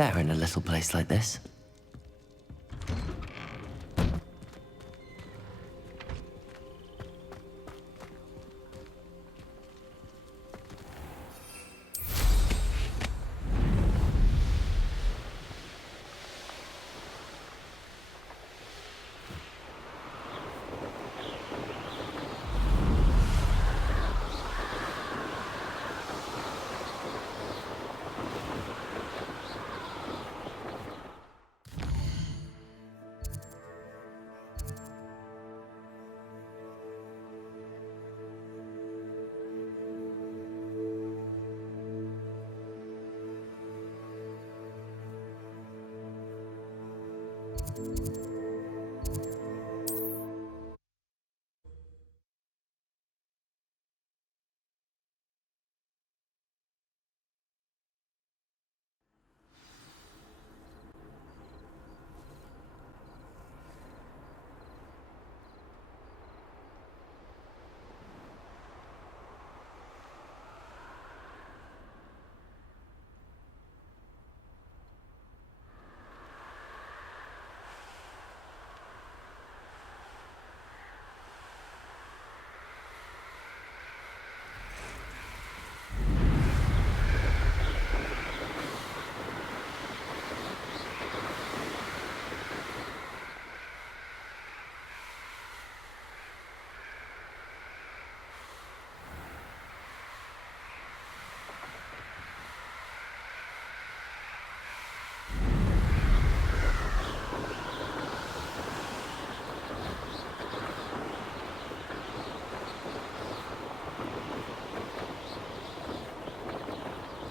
fair in a little place like this.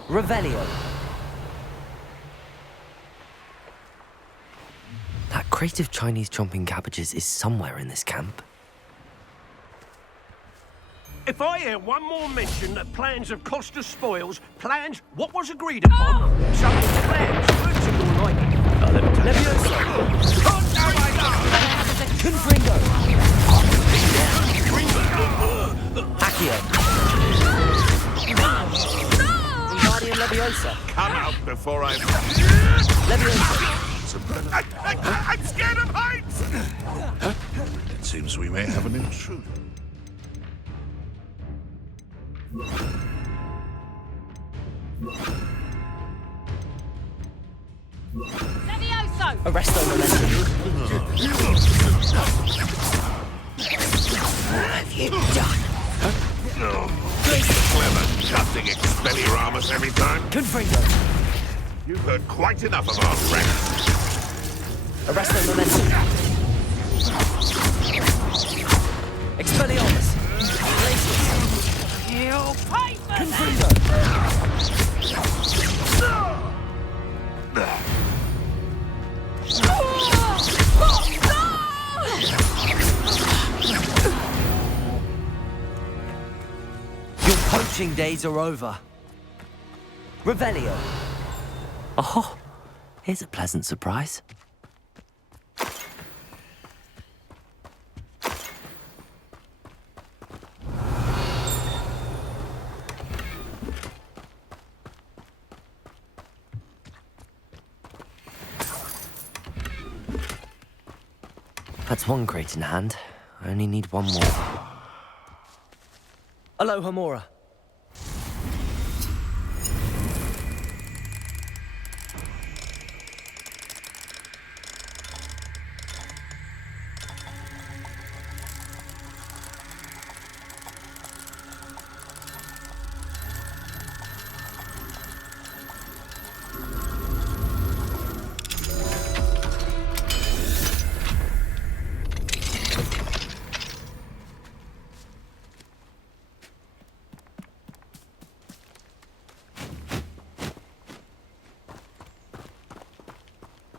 Revelio. That crate of Chinese chomping cabbages is somewhere in this camp. If I hear one more mention that plans have cost us spoils, plans what was agreed upon, some plans words are more like Levioso. Confringo. Accio. Leviosa. Come out before I... Leviosa. I'm scared of heights! It seems we may have an intruder. Levioso! Arresto momentum. What have you done? Clever, cutting Expelliarmus every time. Confringo. You've heard quite enough of our friends. Arresto momentum. Expelliarmus. Glacius. You'll pay for Confringo. Your poaching days are over. Revelio. Oh, here's a pleasant surprise. That's one crate in hand. I only need one more. Aloha Mora.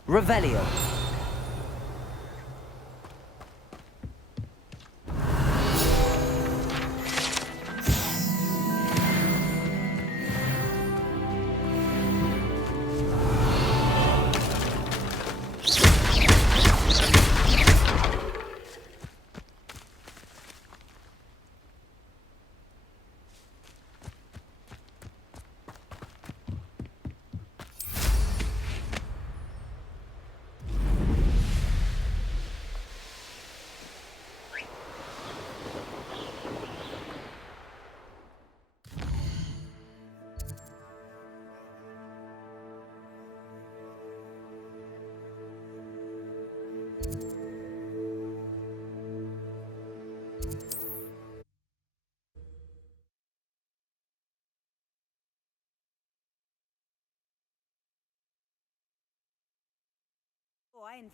Revelio.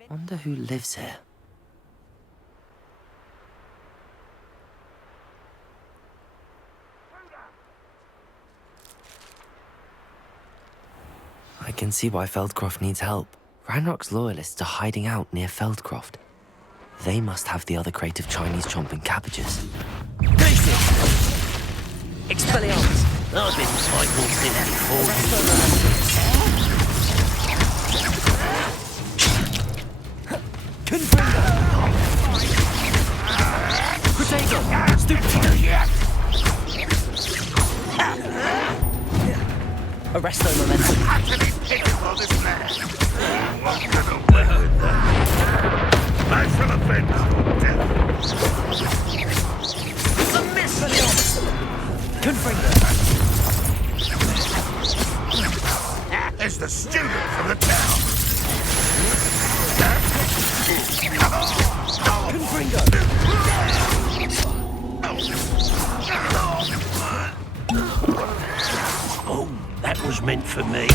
Wonder who lives here. I can see why Feldcroft needs help. Ranrock's loyalists are hiding out near Feldcroft. They must have the other crate of Chinese chomping cabbages. Expelliarmus! I've been fight walked in before. Confringo! Potato! Stupid! Arresto momentum. Utterly pitiful, this man. What can I win with that? I shall avenge your death. It's a miss! Confringo! There's the student from the town. Confringo! Oh, that was meant for me.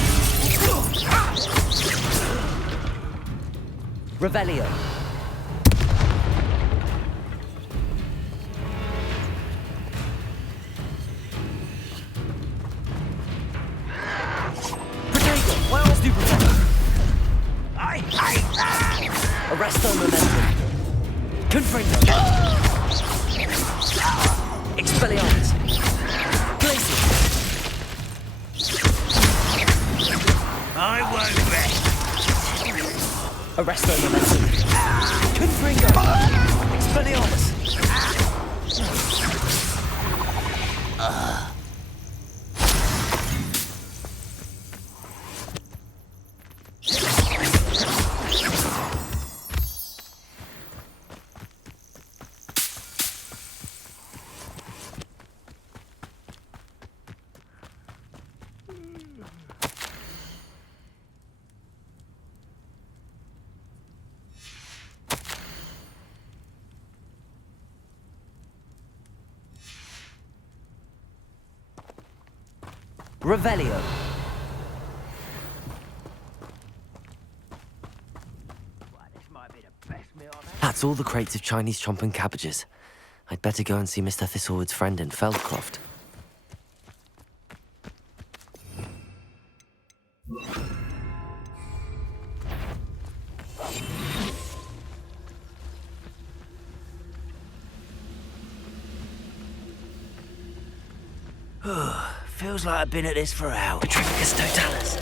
Revelio. Potato! What else do you protect? I hate that! Arresto momentum. Confringo. Expelliarmus. Glacier. I won't rest. Arresto momentum. Confringo. Expelliarmus. Revelio. That's all the crates of Chinese chomping cabbages. I'd better go and see Mr. Thistlewood's friend in Feldcroft. Feels like I've been at this for hours. Petrificus totalis.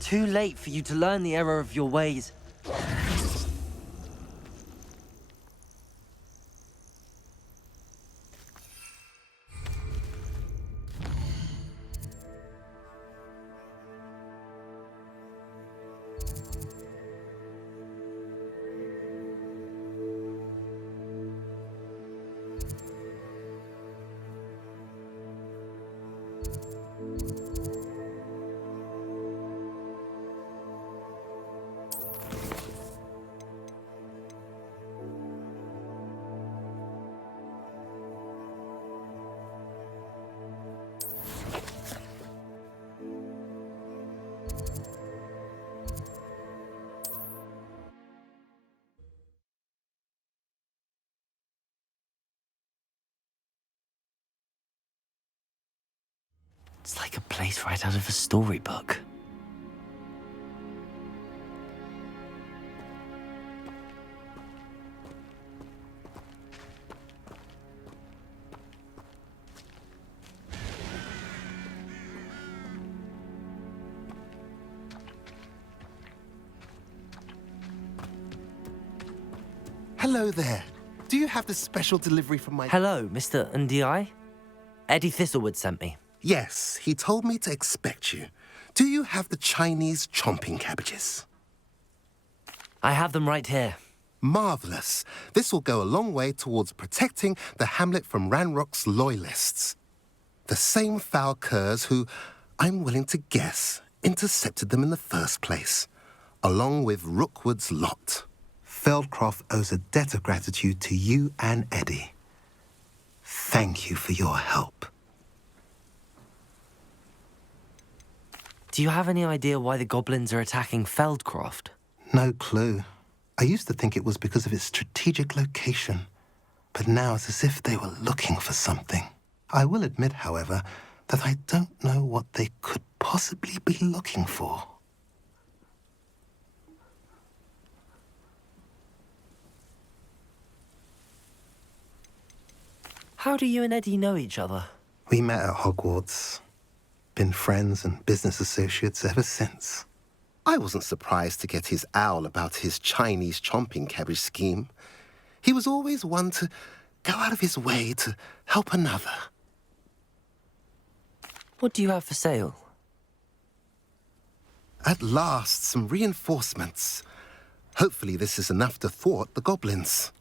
Too late for you to learn the error of your ways. It's like a place right out of a storybook. Hello there. Do you have the special delivery from my... Hello, Mr. Ndi? Eddie Thistlewood sent me. Yes, he told me to expect you. Do you have the Chinese chomping cabbages? I have them right here. Marvellous. This will go a long way towards protecting the hamlet from Ranrock's loyalists. The same foul curs who, I'm willing to guess, intercepted them in the first place, along with Rookwood's lot. Feldcroft owes a debt of gratitude to you and Eddie. Thank you for your help. Do you have any idea why the goblins are attacking Feldcroft? No clue. I used to think it was because of its strategic location, but now it's as if they were looking for something. I will admit, however, that I don't know what they could possibly be looking for. How do you and Eddie know each other? We met at Hogwarts. Been friends and business associates ever since. I wasn't surprised to get his owl about his Chinese chomping cabbage scheme. He was always one to go out of his way to help another. What do you have for sale? At last, some reinforcements. Hopefully this is enough to thwart the goblins.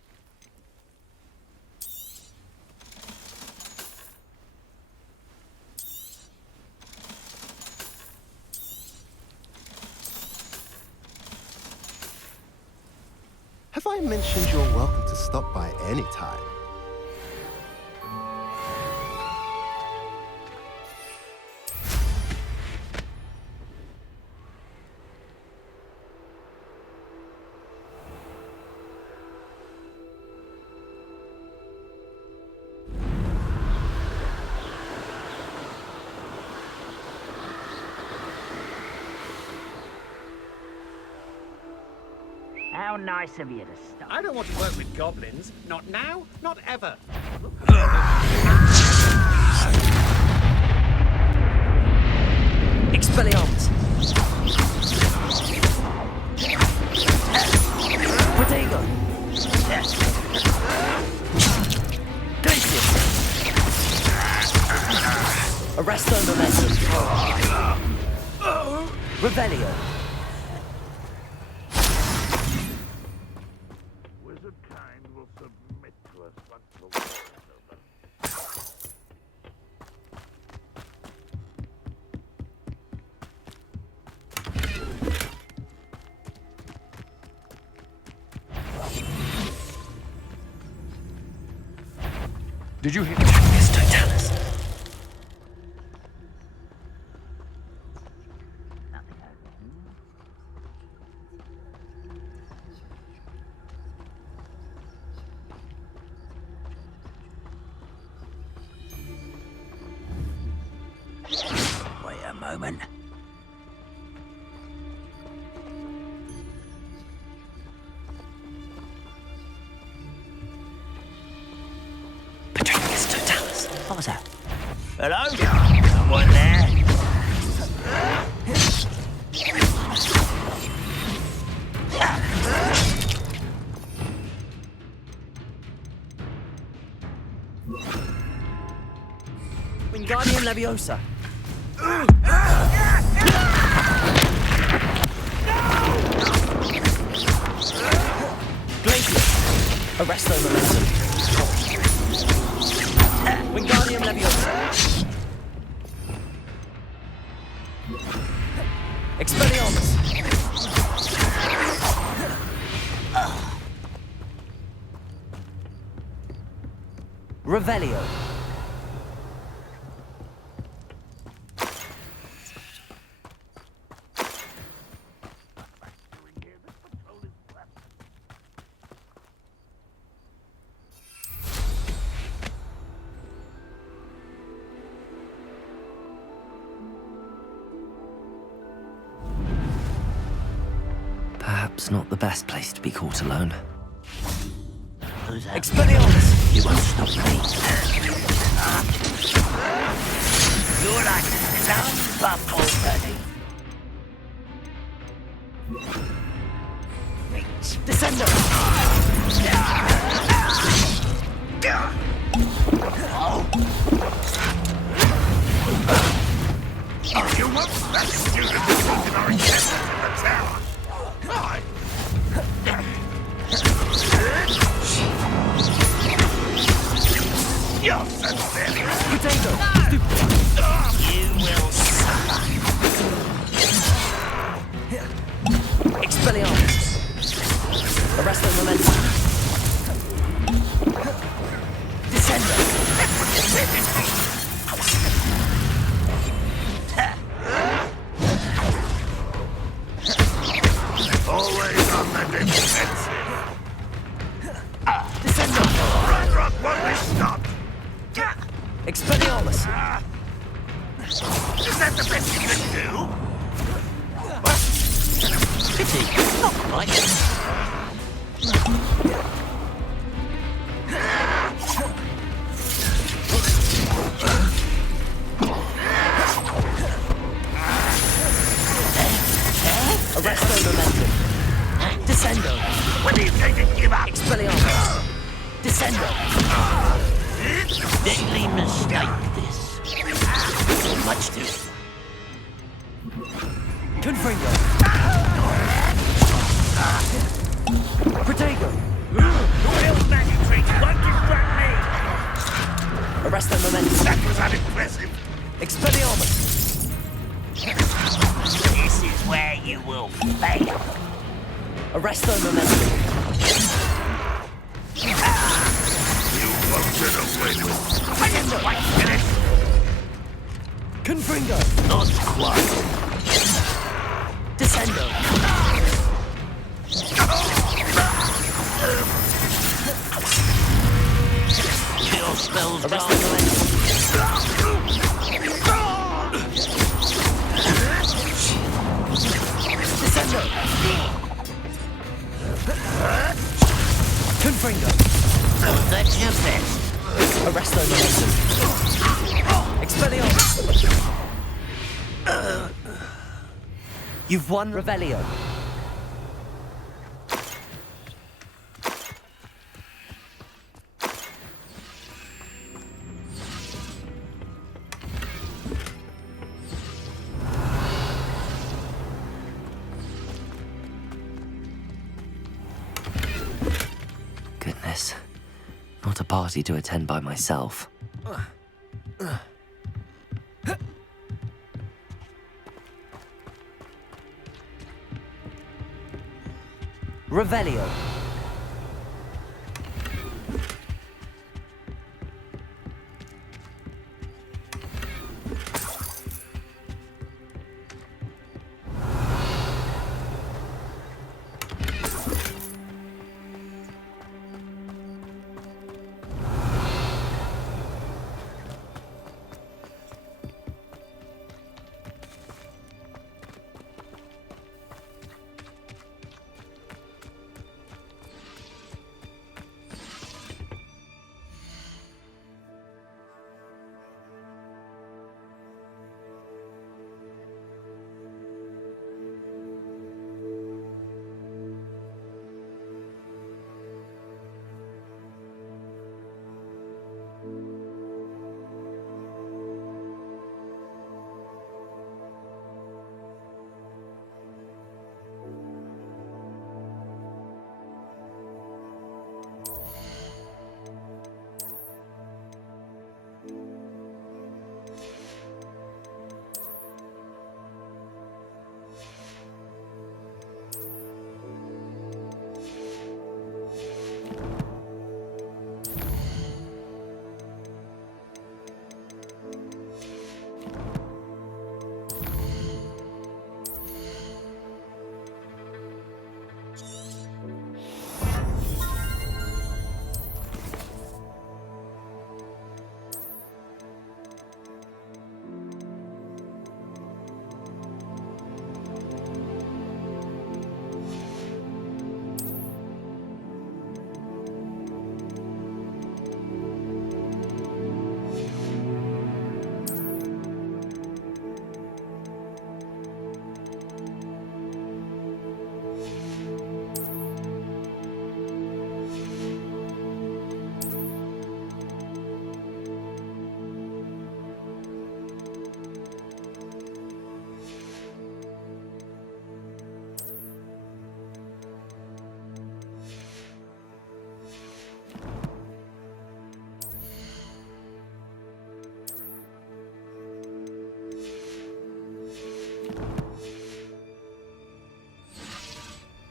Have I mentioned you're welcome to stop by any time? How nice of you to stop. I don't want to work with goblins. Not now, not ever. Expelliarmus! Protego! Glacius! Arresto Momentum! Revelio! Wizard kind will submit to us once the war is over. Did you hear? Totalis! Nothing over. Wait a moment. Patricius Totalis! What was that? Hello? Someone there? Wingardium Leviosa! Glacius! Arresto Momentum! Wingardium Leviosa! Expelliarmus! Revelio! Perhaps not the best place to be caught alone. Who's that? Expelliarmus! You won't stop me. You're like some bumble buddy. Descendo! You won't rescue the defeated our guests in the tower! Aye. You're so silly! Potato! You will suffer. Expelliarmus! Arresto Momentum! Descendo! Expelliarmus! Is that the best you can do? Pity, not quite. Arresto momentum. Descendo. When do you think to give up? Expelliarmus. Descendo. Deadly mistake, this. Much too. Confringo. Protego. Build magic tricks, won't distract me! Arresto momentum. That was unimpressive. Expelliarmus. This is where you will fail. Arresto momentum. You won't get away with it. I didn't quite finish. Confringo. Not quite. Descendo. Kill spells down. Descendo. Confringo. That's your best. Arresto momentum. Expelliarmus. You've won Revelio. Goodness. Not a party to attend by myself. Revelio.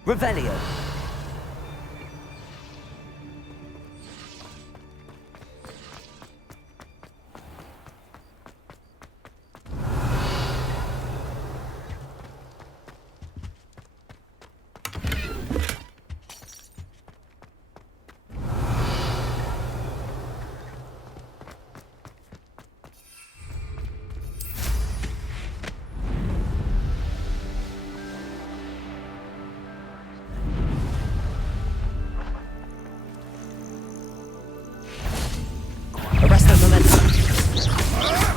Revelio.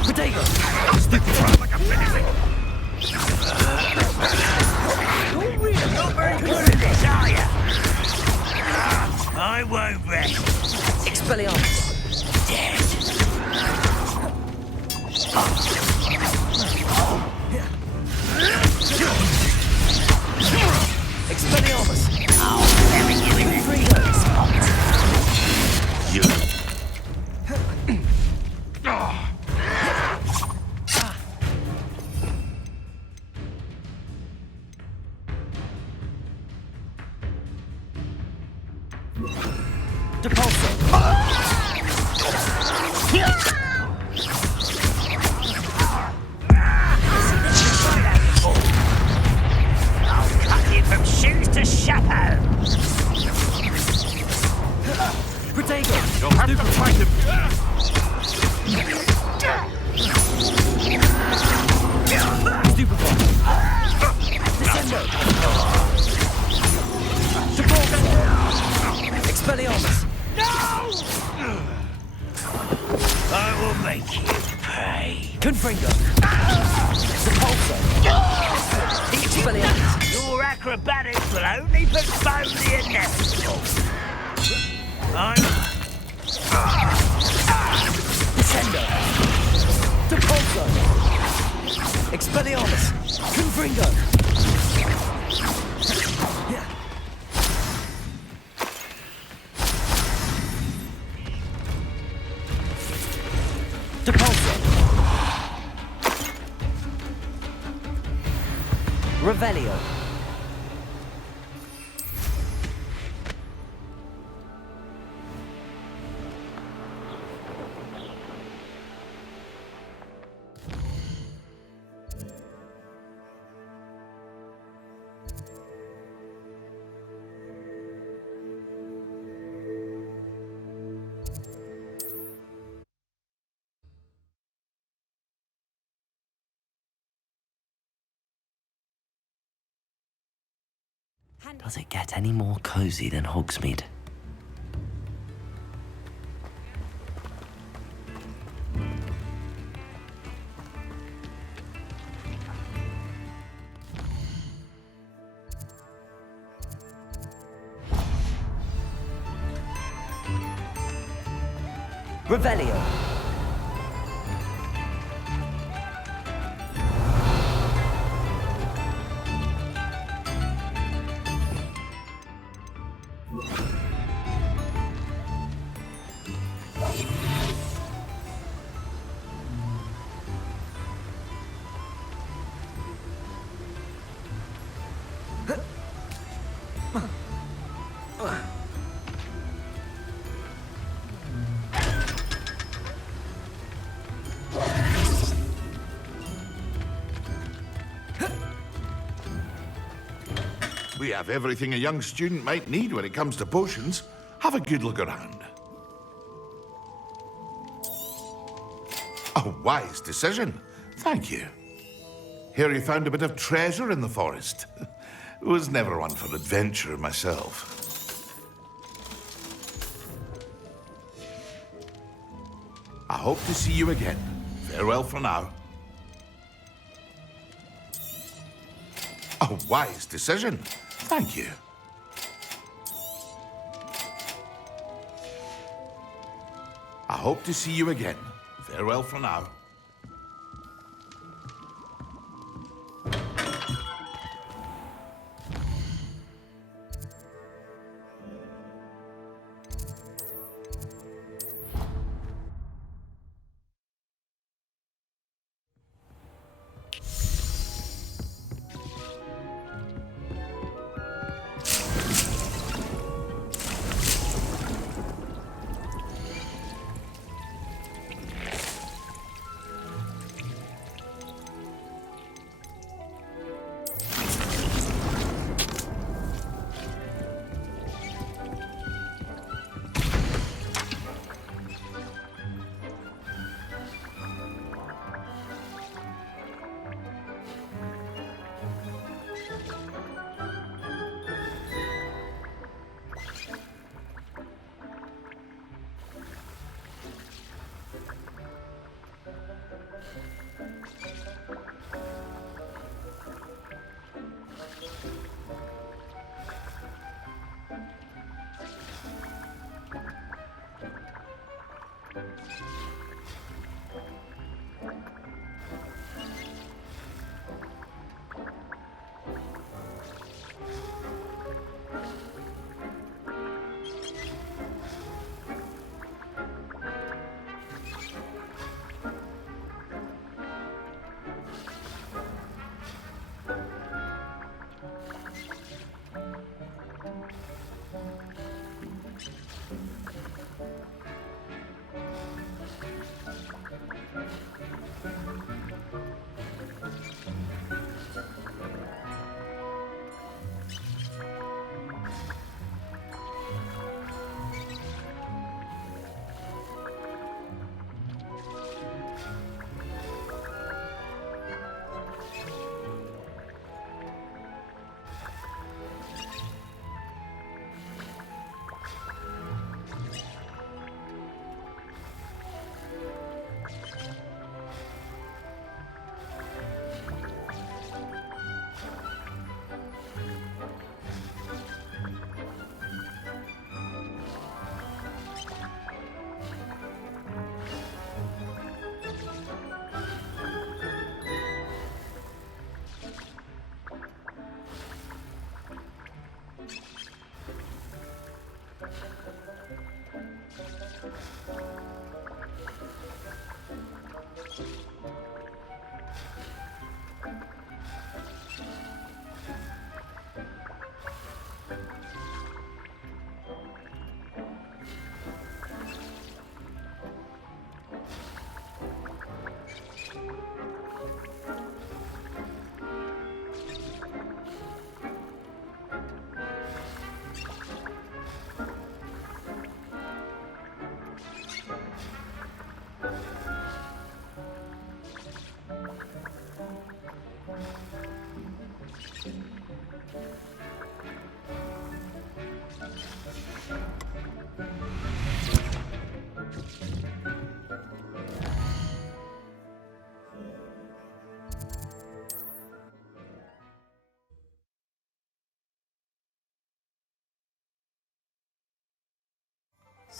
Potato! Like a pennyweight. You're really not very good at this, are you? I won't rest. Expelliarmus! Dead. Expelliarmus! I'll bury you in the freedom spot. You. Depulso! I'll cut you from shoes to chapeau. Potato! You'll have to fight him. Stupefy! Descendo! Depulso! Expelliarmus! I will make you pay. Confringo! Depulso! Expelliarmus! Your acrobatics will only postpone the inevitable. Descendo! Depulso! Expelliarmus! Confringo! Depulso! Revelio! Does it get any more cozy than Hogsmeade? Revelio! We have everything a young student might need when it comes to potions. Have a good look around. A wise decision. Thank you. Hear you found a bit of treasure in the forest. Was never one for adventure myself. I hope to see you again. Farewell for now. A wise decision. Thank you. I hope to see you again. Farewell for now.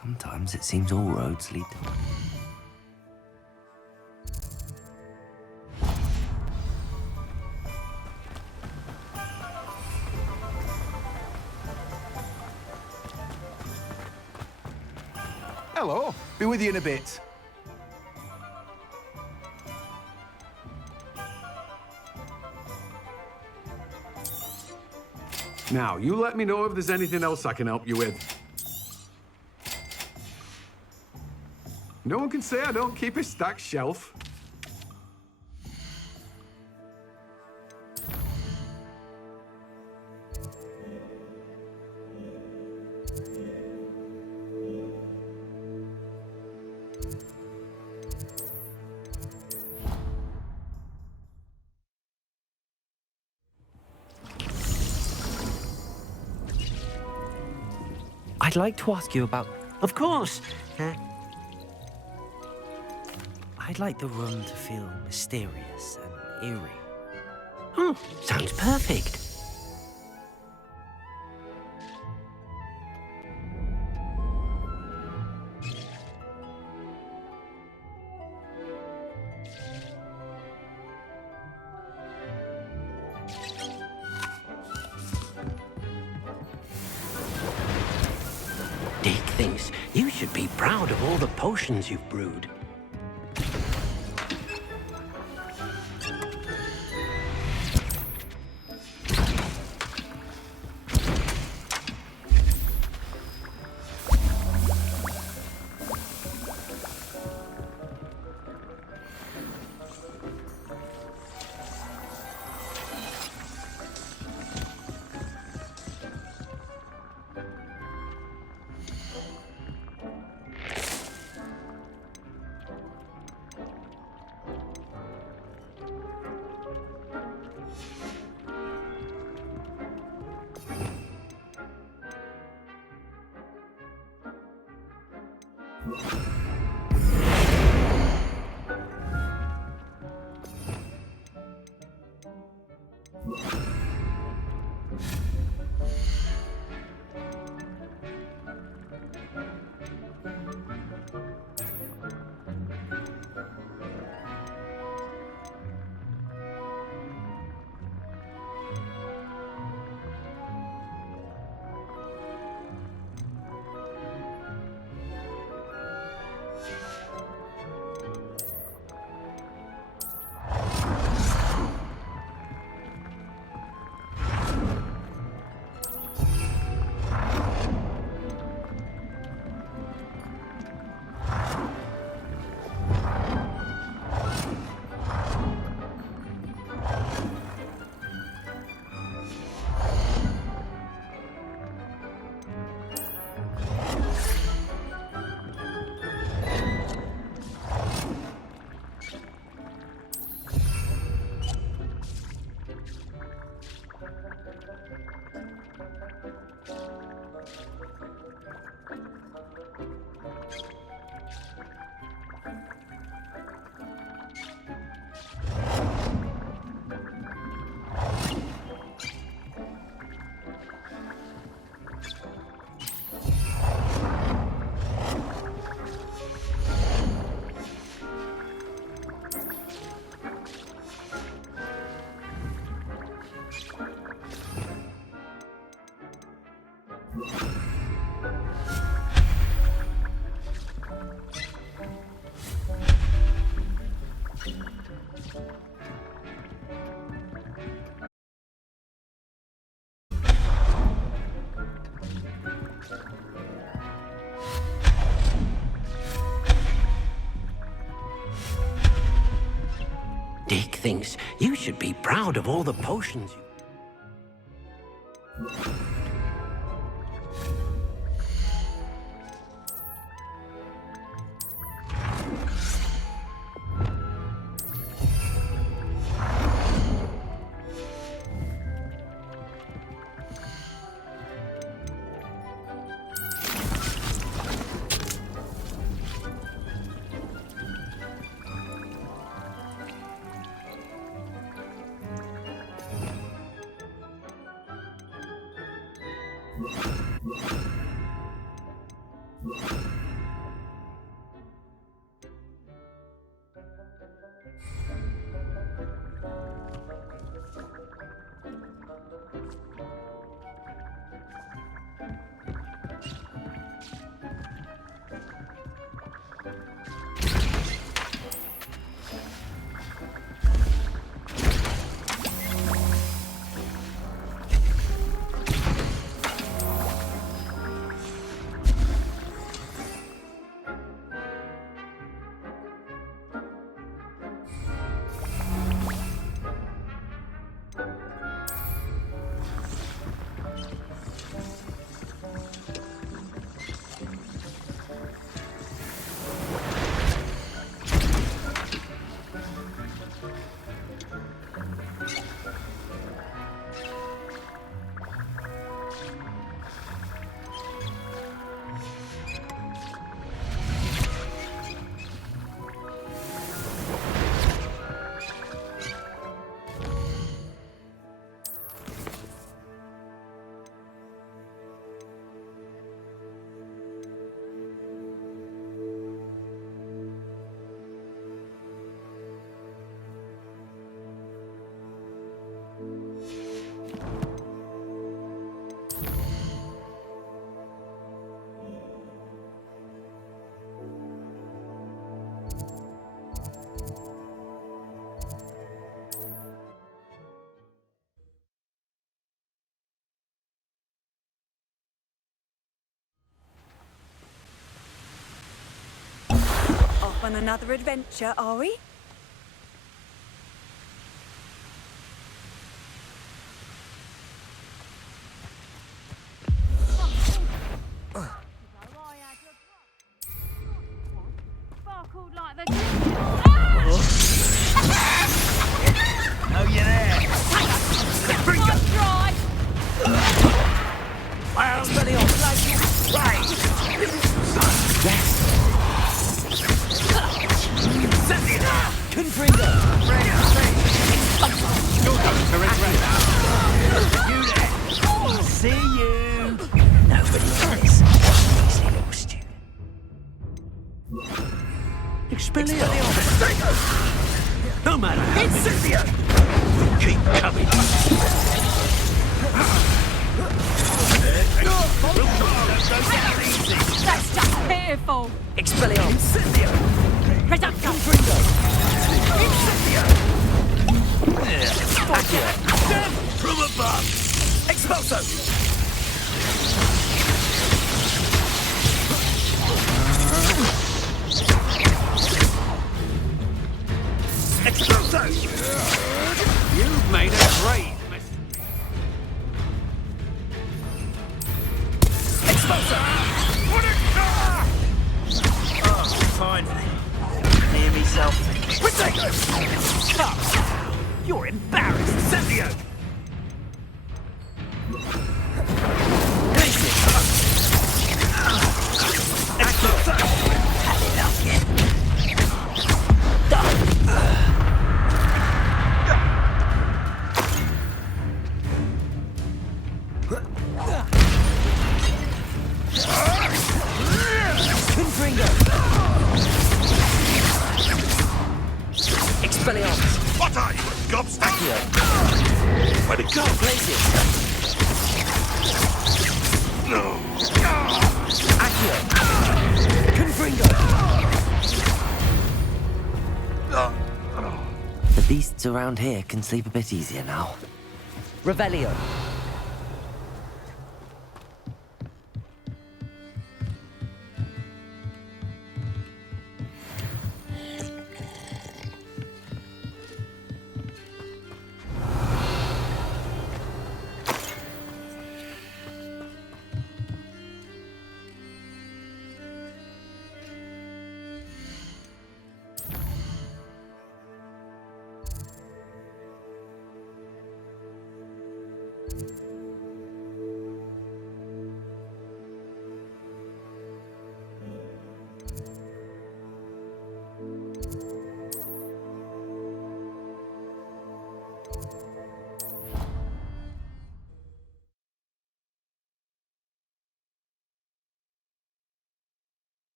Sometimes it seems all roads lead to... Hello. Be with you in a bit. Now, you let me know if there's anything else I can help you with. No one can say I don't keep a stacked shelf. I'd like to ask you about... Of course. I'd like the room to feel mysterious and eerie. Sounds perfect. Dick thinks you should be proud of all the potions you've brewed. Dick thinks you should be proud of all the potions you... You on another adventure, are we? Sparkled like the... Oh, you're there. Dry. Well, steady on. Right. Confringo! You're going to regret that. You there. See you. Nobody cares. Easy little stew. Expelliarmus. No matter how Incendio. keep coming. That's just pitiful. Expelliarmus! Incendio. Reducto. Incendio. Death from above. Expulso. Expulso. You've made a great mistake. Expulso. Oh, finally. Near myself. Protego. You're embarrassed, Incendio. Expulso. Had enough yet. Confringo! Expelliarmus! What are you, a gobstopper? Accio! Where'd it go? Glacius! No. Accio! Confringo! The beasts around here can sleep a bit easier now. Revelio!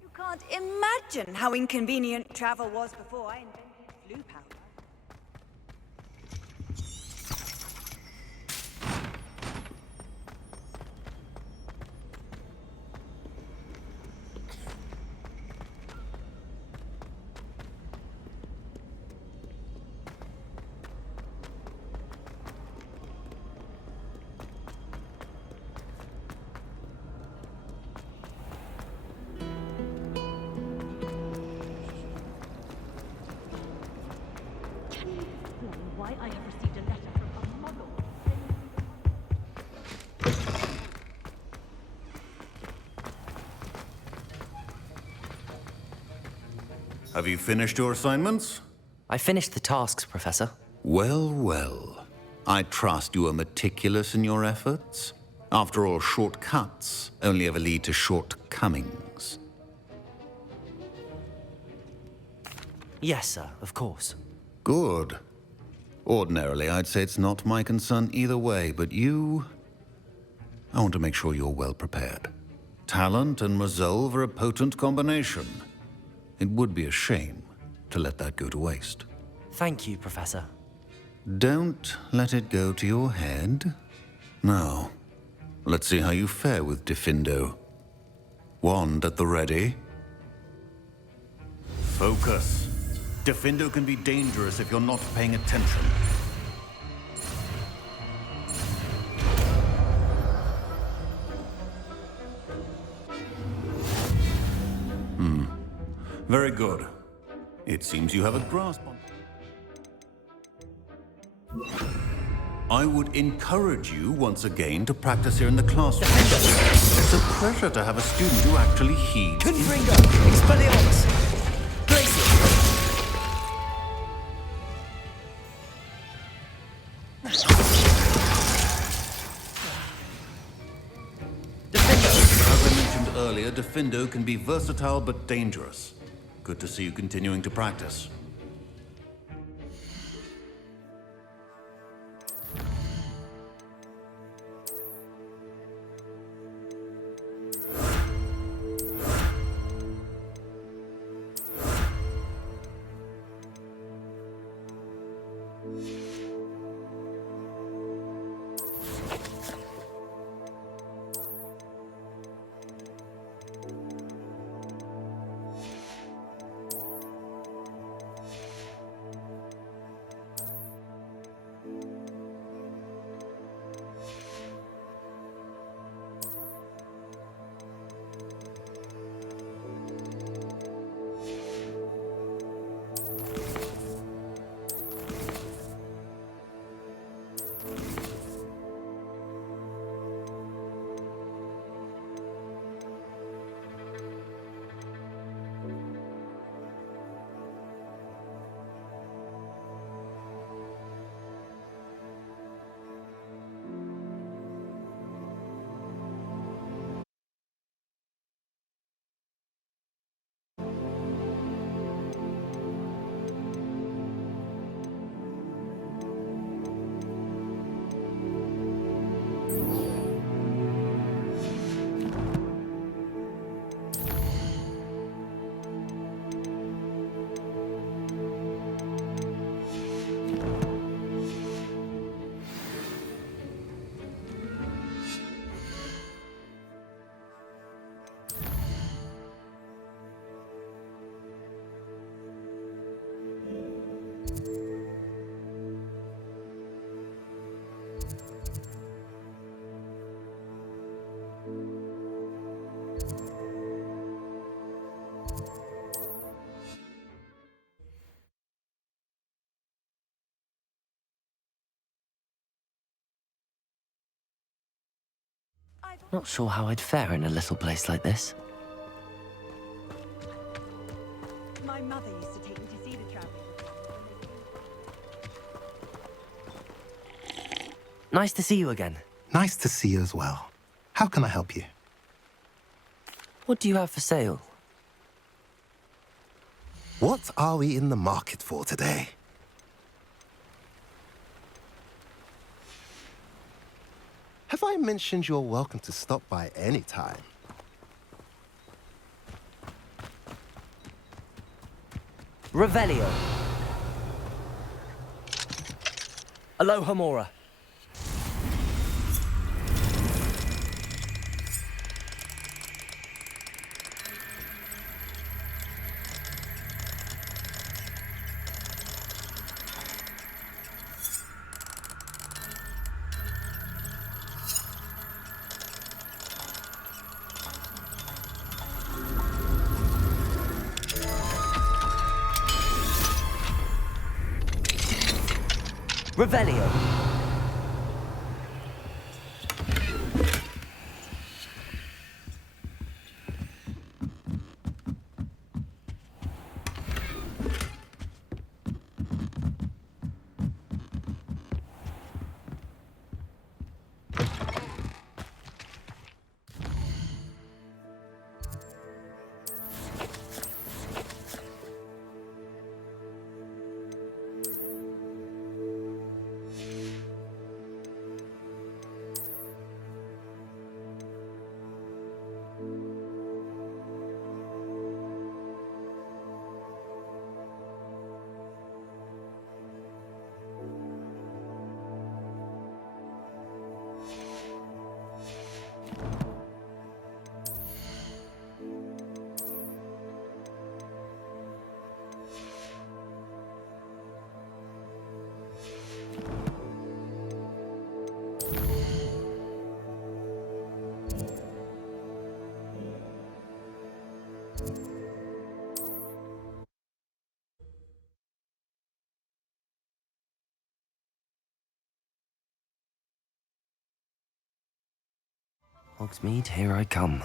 You can't imagine how inconvenient travel was before I invented flu powder. Why I have received a letter from a model. Have you finished your assignments? I finished the tasks, Professor. Well, well. I trust you are meticulous in your efforts. After all, shortcuts only ever lead to shortcomings. Yes, sir, of course. Good. Ordinarily, I'd say it's not my concern either way, but you... I want to make sure you're well prepared. Talent and resolve are a potent combination. It would be a shame to let that go to waste. Thank you, Professor. Don't let it go to your head. Now, let's see how you fare with Diffindo. Wand at the ready. Focus. Diffindo can be dangerous if you're not paying attention. Very good. It seems you have a grasp on... I would encourage you once again to practice here in the classroom. It's a pleasure to have a student who actually heeds... Confringo! Expelliarmus! Glacius! As I mentioned earlier, Defendo can be versatile but dangerous. Good to see you continuing to practice. Not sure how I'd fare in a little place like this. My mother used to take me to see the traveling. Nice to see you again. Nice to see you as well. How can I help you? What do you have for sale? What are we in the market for today? Have I mentioned you're welcome to stop by any time? Revelio. Alohomora. Revelio. Hogsmeade, here I come.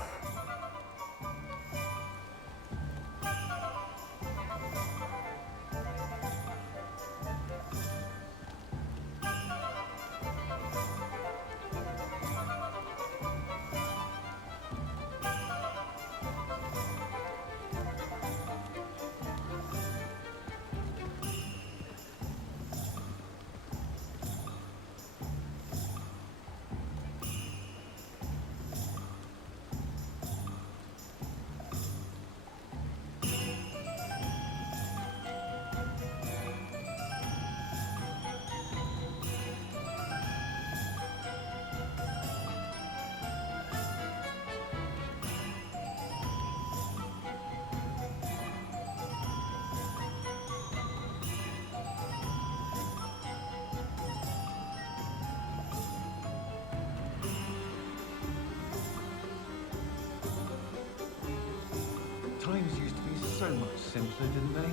Times used to be so much simpler, didn't they?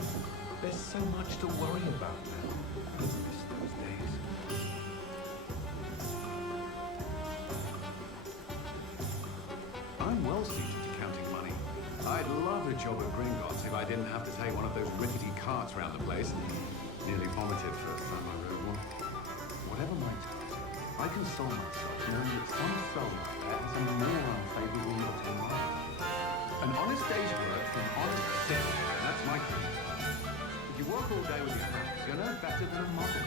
There's so much to worry about now. I miss those days. I'm well suited to counting money. I'd love a job at Gringotts if I didn't have to take one of those rickety carts around the place. Nearly vomited first time I rode one. Whatever my task, I console myself knowing that some soul out there has a more unfavorable lot in life. An honest day's work for an honest city. That's my creed. If you work all day with your hands, you're no better than a model.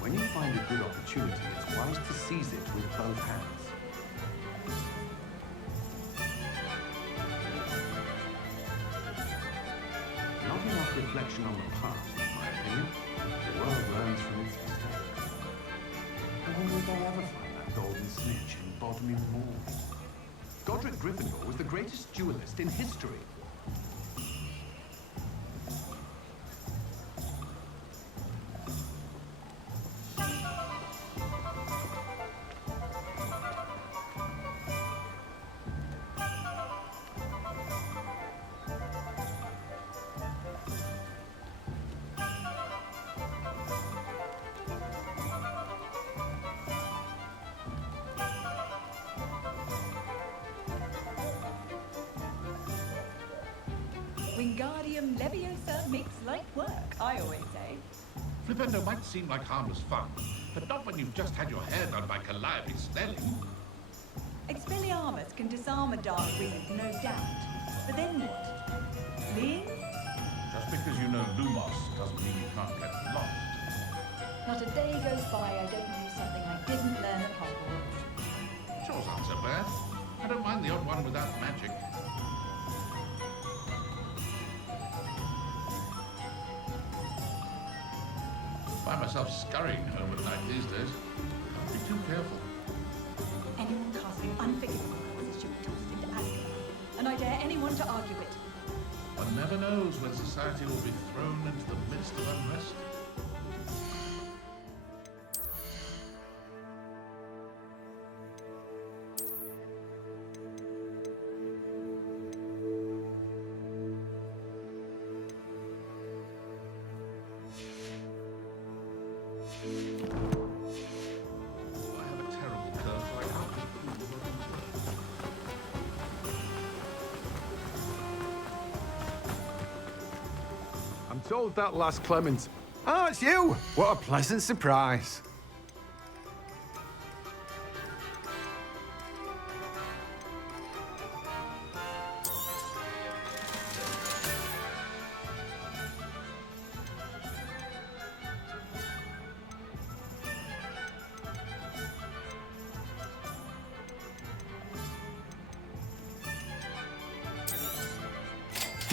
When you find a good opportunity, it's wise to seize it with both hands. Not enough reflection on the past, in my opinion. The world learns from its mistakes. And when will they ever find that golden snitch in Bodmin Moor? Godric Gryffindor was the greatest duelist in history. Wingardium Leviosa makes light work, I always say. Flipendo might seem like harmless fun, but not when you've just had your hair done by Calliope Snelling. Expelliarmus can disarm a dark wizard, no doubt. But then what? Fleeing? Just because you know Lumos doesn't mean you can't get lost. Not a day goes by I don't know something I didn't learn at Hogwarts. Yours aren't so bad. I don't mind the odd one without magic. Find myself scurrying home at night these days. I'll be too careful. Anyone casting unforgivable curses should be tossed into Azkaban, and I dare anyone to argue it. One never knows when society will be thrown into the midst of unrest. I have a terrible curse. I can't be I'm told that last Clement. Oh, it's you! What a pleasant surprise.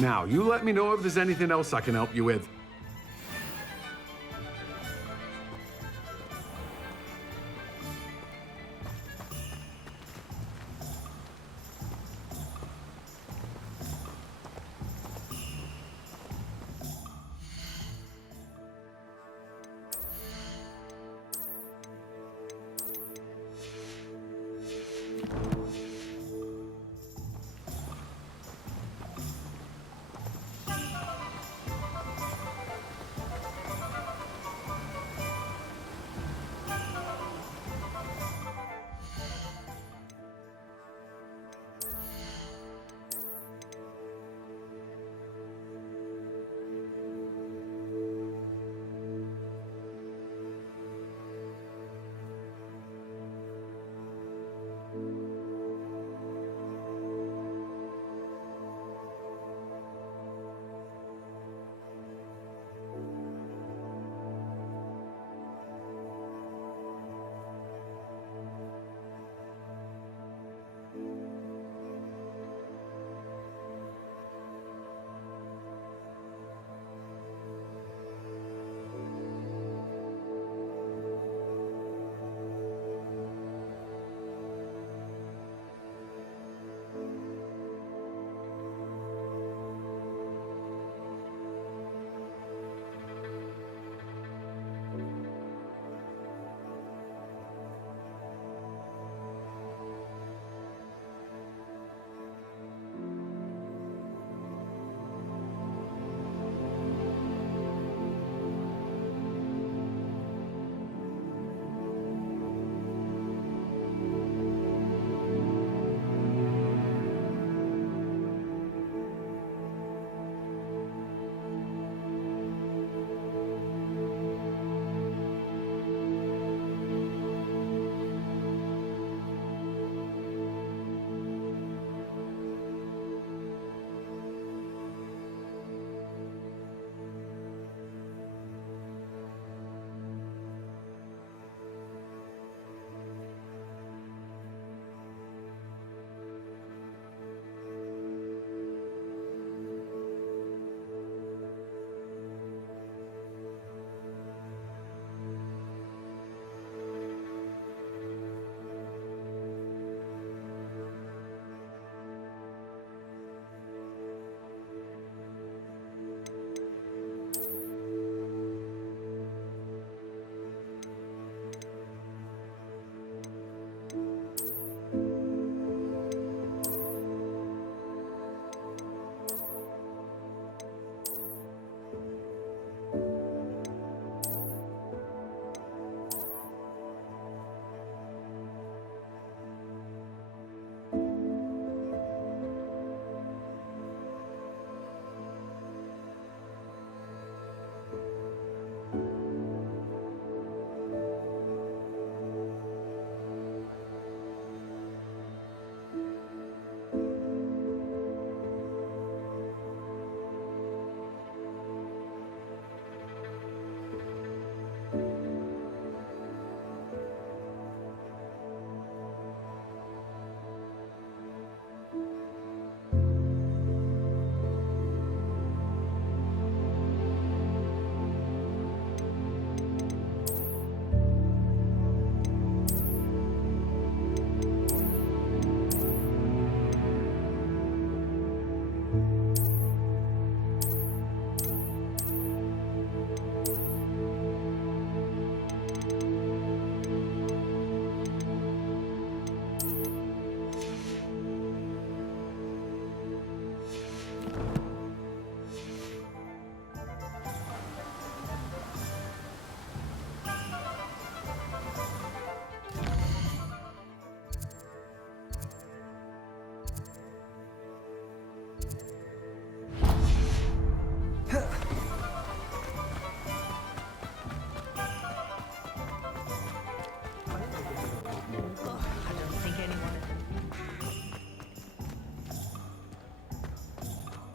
Now, you let me know if there's anything else I can help you with.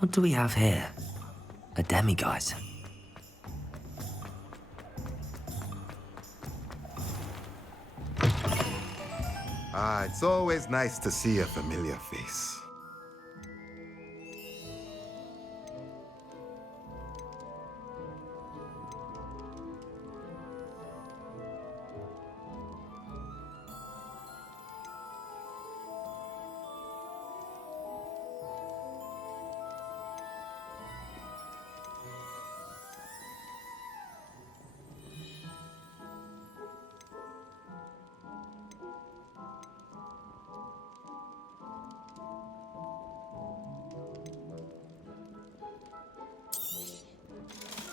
What do we have here? A demiguise. Ah, it's always nice to see a familiar face.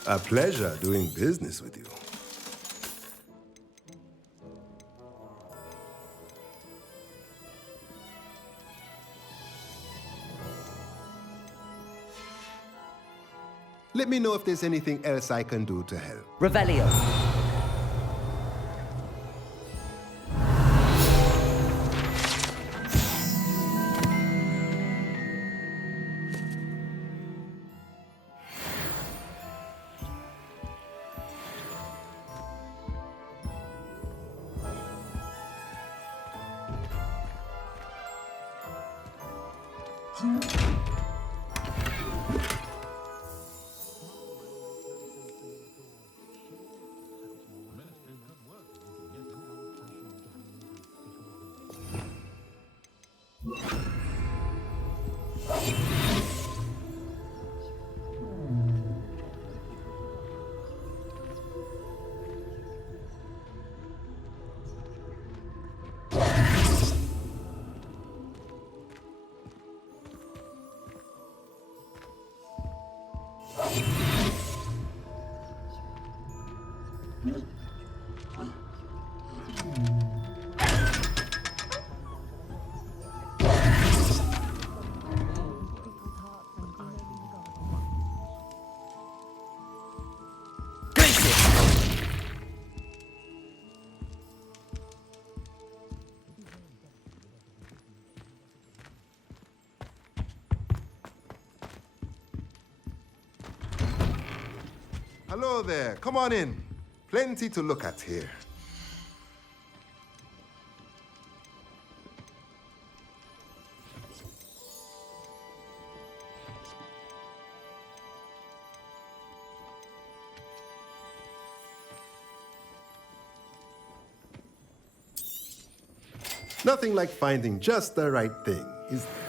A pleasure doing business with you. Let me know if there's anything else I can do to help. Revelio. Hello there. Come on in. Plenty to look at here. Nothing like finding just the right thing, is there?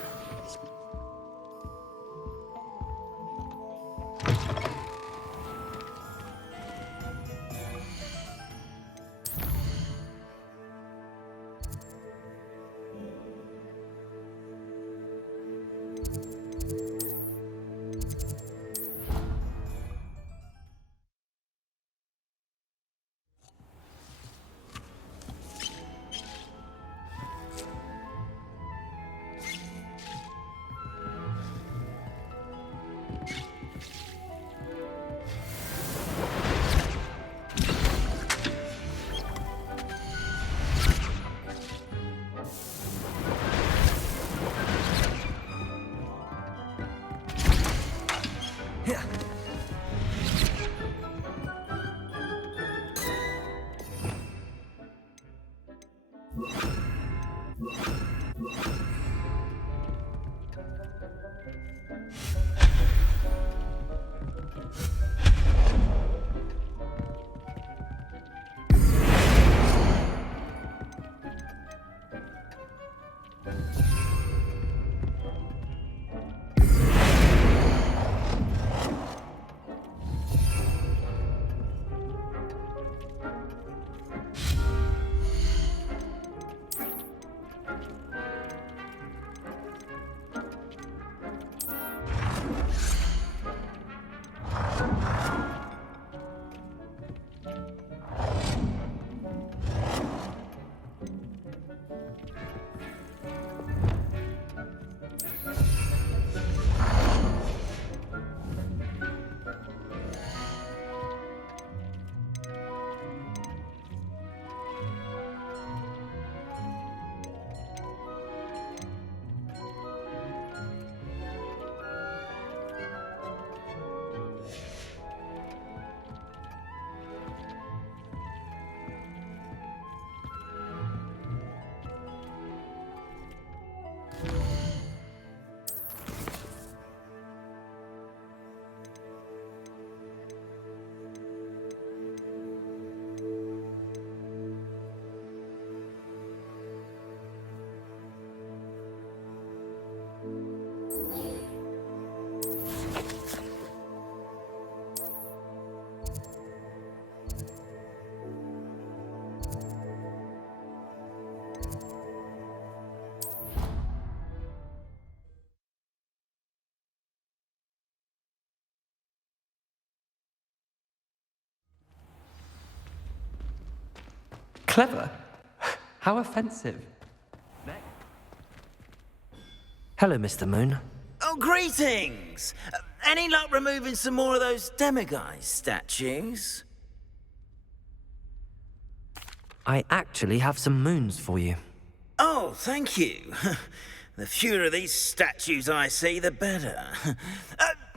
Clever? How offensive. Hello, Mr. Moon. Oh, greetings! Any luck removing some more of those demiguise statues? I actually have some moons for you. Oh, thank you. The fewer of these statues I see, the better.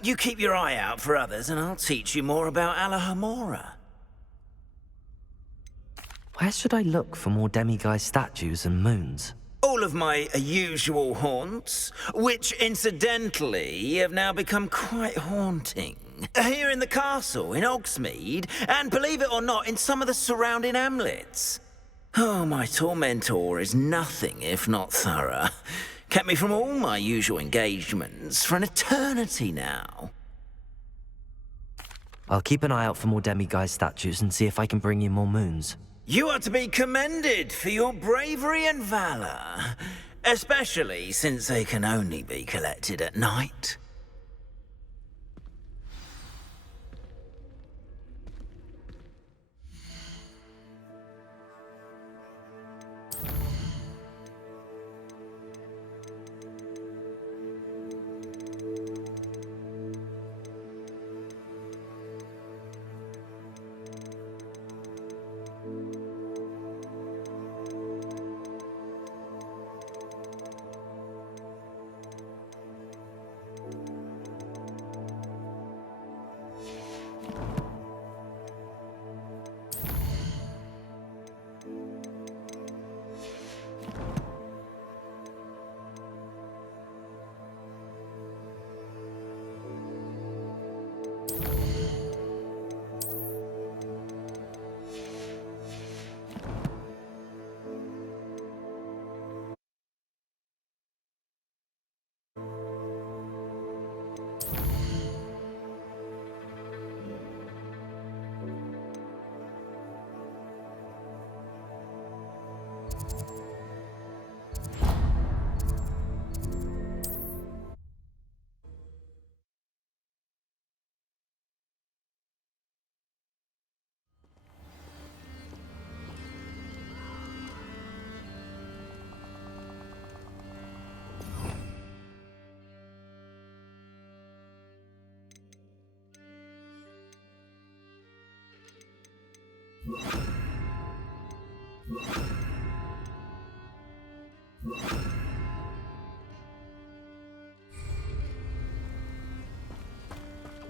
You keep your eye out for others, and I'll teach you more about Alohomora. Where should I look for more demiguise statues and moons? All of my usual haunts, which incidentally have now become quite haunting. Here in the castle, in Hogsmeade, and believe it or not, in some of the surrounding hamlets. Oh, my tormentor is nothing if not thorough. Kept me from all my usual engagements for an eternity now. I'll keep an eye out for more demiguise statues and see if I can bring you more moons. You are to be commended for your bravery and valor, especially since they can only be collected at night.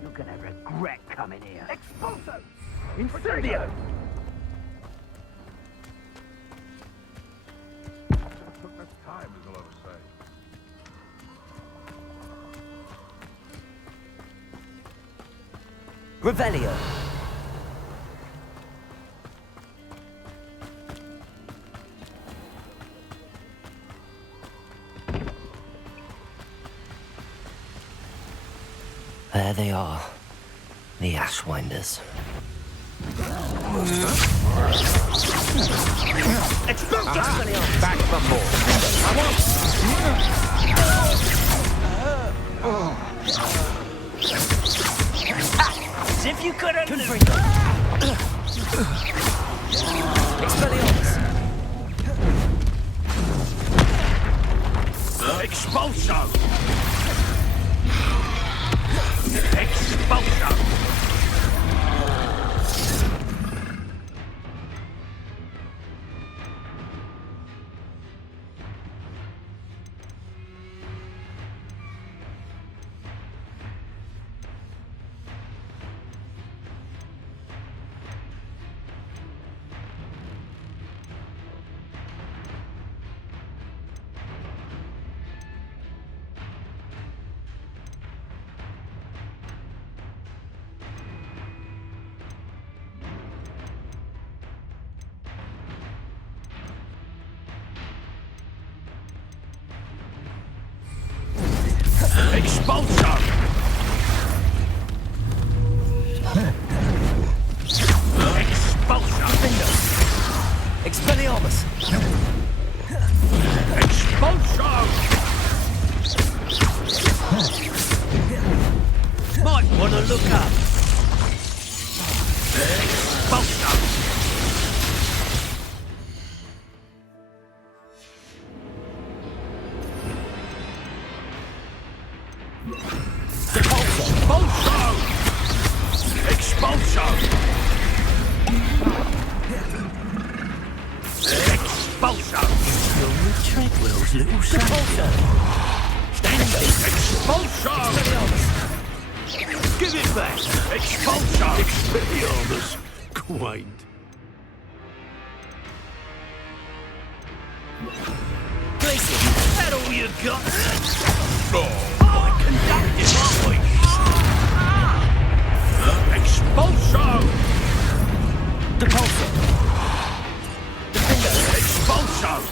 You're gonna regret coming here. Expulso! Incendio! Took much time, is all I was saying. Revelio. There they are, the Ashwinders. Back for more. As if you couldn't bring them. Expelliarmus! Expulso! Expulso! Expulso! Expulso! Expelliarmus! Expulso! Might want to look up. Expulso! little Compulsion! Expulsion! Give it back! Expulsion! Expelliarmus! Quaint. Glacier! That all you got? Quite conductive, aren't we? Expulsion! Compulsion! Expulsion!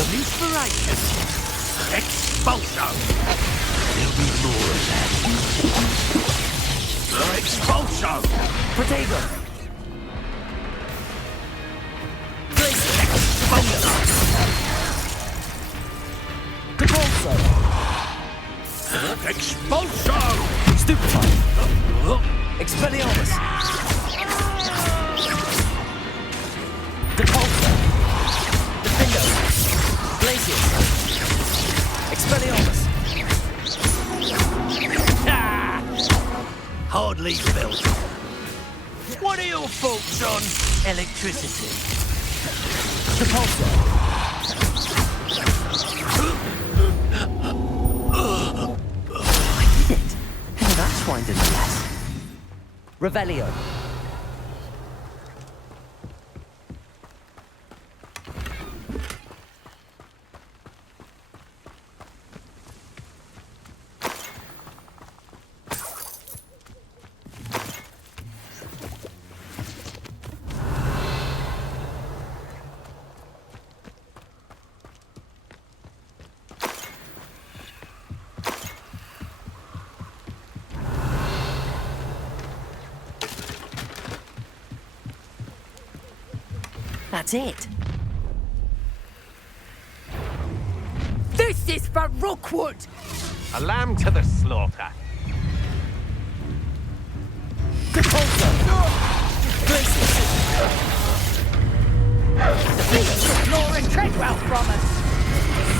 Of inspiration! Expulsion! There'll be more of that. Expulsion! Protego! Expulsion! Compulso! Expulsion! Stupefy! Expelliarmus! Compulso! Defendo! Glacius! Expelliarmus! Ah! Hardly felt. What are your thoughts on electricity? Compulso! I did it. And that's why I didn't less. Revelio! That's it. This is for Rookwood! A lamb to the slaughter. Compulso! Glacius! Law and Treadwell from us!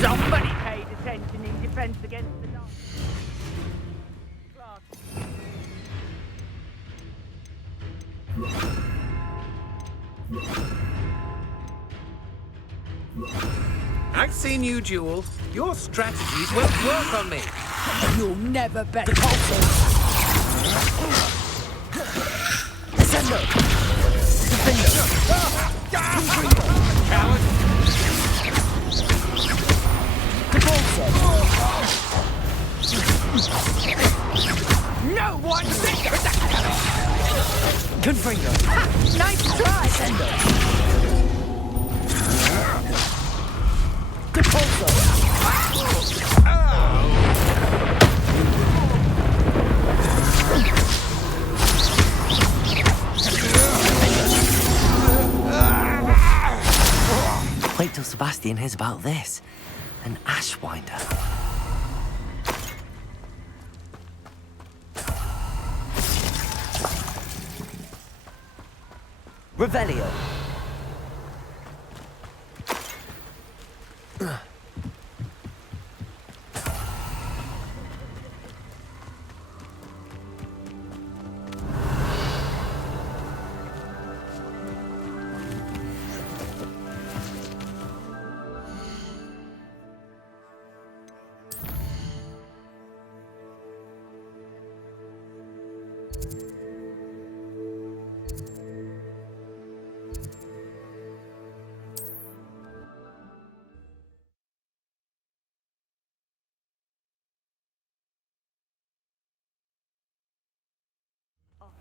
Somebody paid attention in defense against the dark. I've seen you duel. Your strategies won't work on me. You'll never bet. Compulso! Descendo! Defendo! Coward! Compulso! No one bigger! Confringo! Nice try! Descendo! Compulso! Wait till Sebastian hears about this. An Ashwinder. Revelio!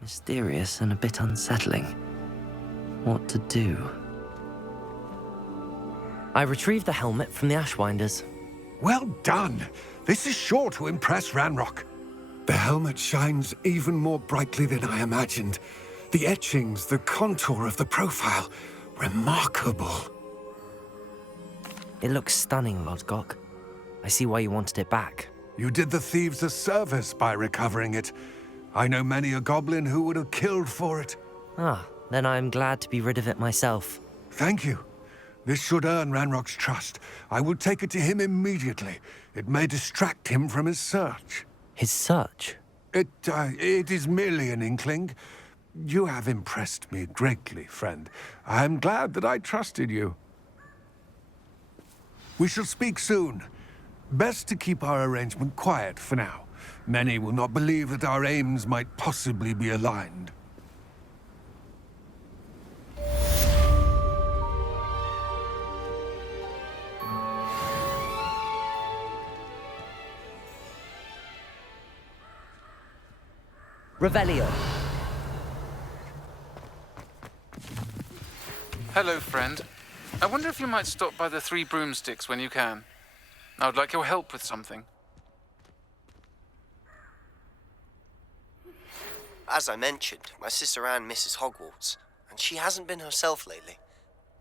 Mysterious and a bit unsettling. What to do? I retrieved the helmet from the Ashwinders. Well done. This is sure to impress Ranrock. The helmet shines even more brightly than I imagined. The etchings, the contour of the profile. Remarkable. It looks stunning, Lodgok. I see why you wanted it back. You did the thieves a service by recovering it. I know many a goblin who would have killed for it. Ah, then I'm glad to be rid of it myself. Thank you. This should earn Ranrock's trust. I will take it to him immediately. It may distract him from his search. His search? It is merely an inkling. You have impressed me greatly, friend. I am glad that I trusted you. We shall speak soon. Best to keep our arrangement quiet for now. Many will not believe that our aims might possibly be aligned. Revelio. Hello, friend. I wonder if you might stop by the Three Broomsticks when you can. I would like your help with something. As I mentioned, my sister Anne misses Hogwarts, and she hasn't been herself lately.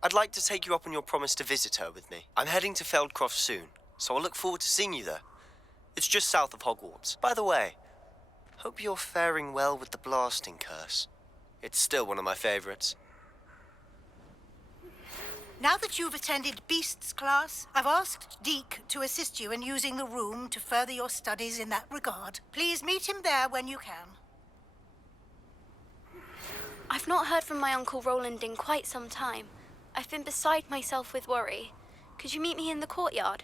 I'd like to take you up on your promise to visit her with me. I'm heading to Feldcroft soon, so I'll look forward to seeing you there. It's just south of Hogwarts. By the way, hope you're faring well with the blasting curse. It's still one of my favorites. Now that you've attended Beasts class, I've asked Deke to assist you in using the room to further your studies in that regard. Please meet him there when you can. I've not heard from my Uncle Roland in quite some time. I've been beside myself with worry. Could you meet me in the courtyard?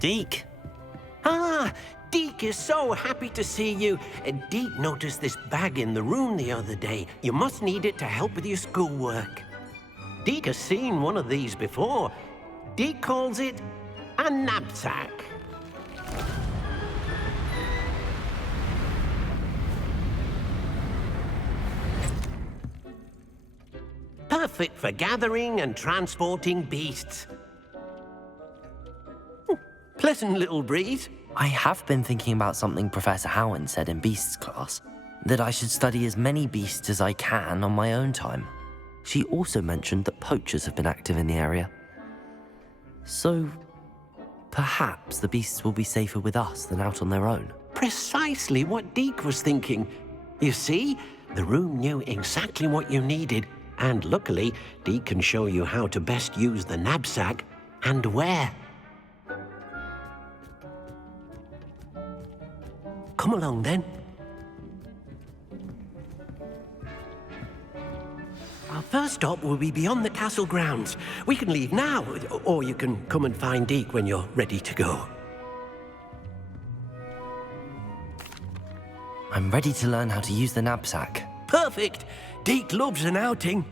Deke. Ah, Deke is so happy to see you. Deke noticed this bag in the room the other day. You must need it to help with your schoolwork. Deke has seen one of these before. Deke calls it a knapsack. Perfect for gathering and transporting beasts. Pleasant little breeze. I have been thinking about something Professor Howard said in Beasts class, that I should study as many beasts as I can on my own time. She also mentioned that poachers have been active in the area. So, perhaps the beasts will be safer with us than out on their own. Precisely what Deke was thinking. You see, the room knew exactly what you needed, and luckily, Deke can show you how to best use the knapsack and where. Come along, then. Our first stop will be beyond the castle grounds. We can leave now, or you can come and find Deke when you're ready to go. I'm ready to learn how to use the knapsack. Perfect! Deke loves an outing.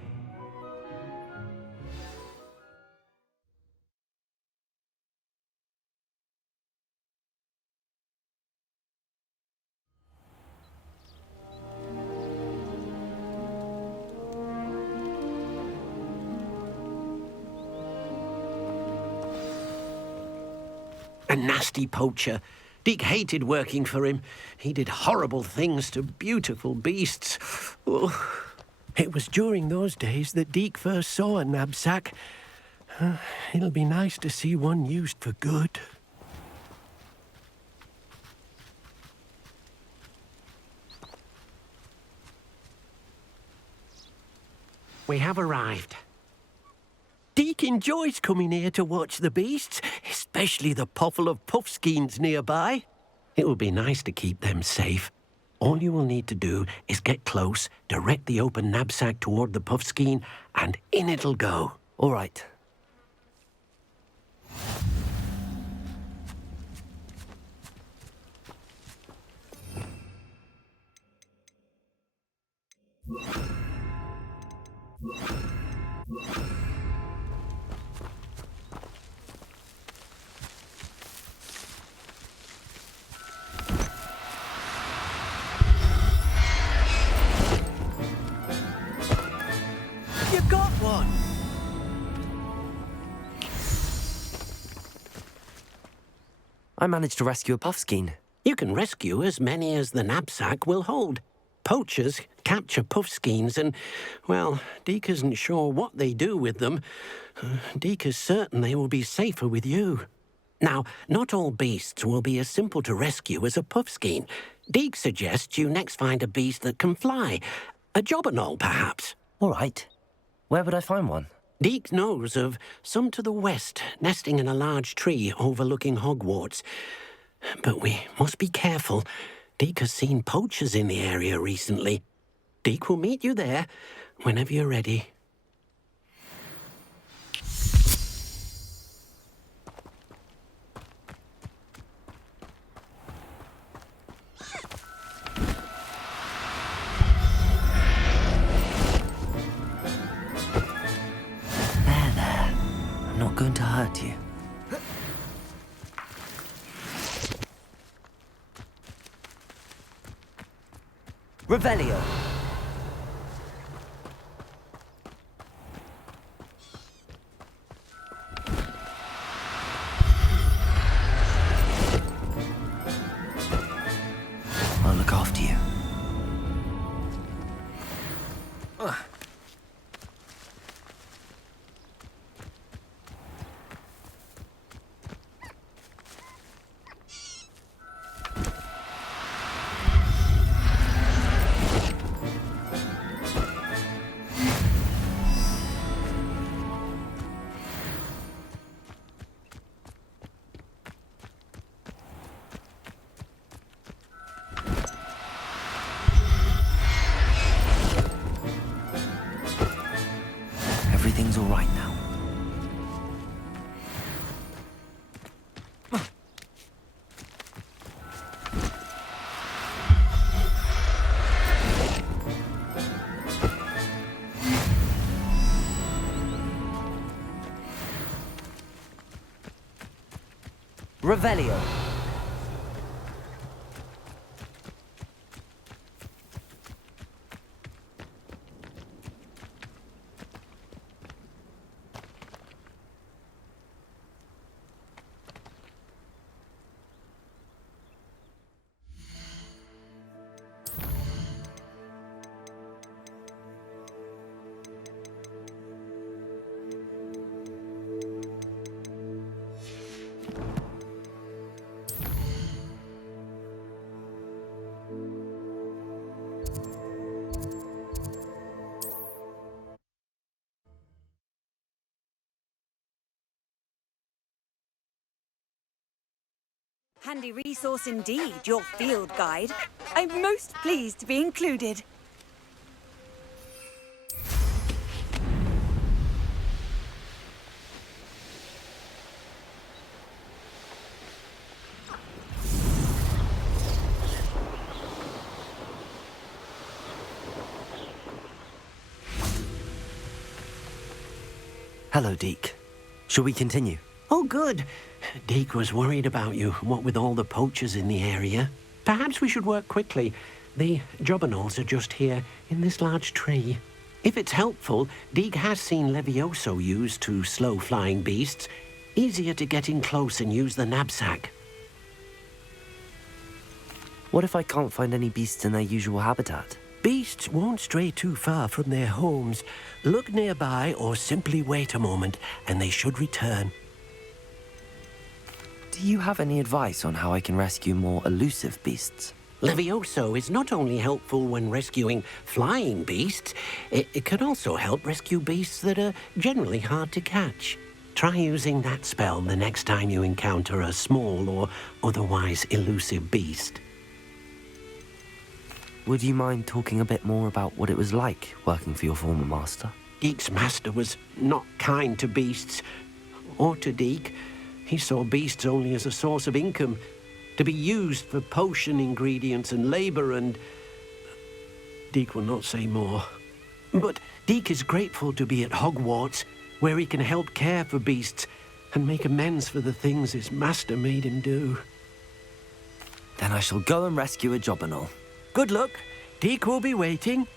nasty poacher. Deke hated working for him. He did horrible things to beautiful beasts. Oh. It was during those days that Deke first saw a knapsack. It'll be nice to see one used for good. We have arrived. Deke enjoys coming here to watch the beasts, especially the potful of puffskeins nearby. It will be nice to keep them safe. All you will need to do is get close, direct the open knapsack toward the puffskein, and in it'll go. All right. You got one! I managed to rescue a puffskein. You can rescue as many as the knapsack will hold. Poachers capture puffskeins and, well, Deke isn't sure what they do with them. Deke is certain they will be safer with you. Now, not all beasts will be as simple to rescue as a puffskein. Deke suggests you next find a beast that can fly. A jobberknoll, perhaps. All right. Where would I find one? Deke knows of some to the west, nesting in a large tree overlooking Hogwarts. But we must be careful. Deke has seen poachers in the area recently. Deke will meet you there whenever you're ready. There. I'm not going to hurt you. Revelio. I'll look after you. Everything's all right now. Revelio. Handy resource indeed, your field guide. I'm most pleased to be included. Hello, Deke. Shall we continue? Oh, good. Deke was worried about you, what with all the poachers in the area. Perhaps we should work quickly. The jobberknolls are just here, in this large tree. If it's helpful, Deke has seen Levioso used to slow flying beasts. Easier to get in close and use the knapsack. What if I can't find any beasts in their usual habitat? Beasts won't stray too far from their homes. Look nearby or simply wait a moment and they should return. Do you have any advice on how I can rescue more elusive beasts? Levioso is not only helpful when rescuing flying beasts, it can also help rescue beasts that are generally hard to catch. Try using that spell the next time you encounter a small or otherwise elusive beast. Would you mind talking a bit more about what it was like working for your former master? Deek's master was not kind to beasts, or to Deek. He saw beasts only as a source of income, to be used for potion ingredients and labor, and Deek will not say more. But Deek is grateful to be at Hogwarts, where he can help care for beasts and make amends for the things his master made him do. Then I shall go and rescue a Jobberknoll. Good luck. Deek will be waiting.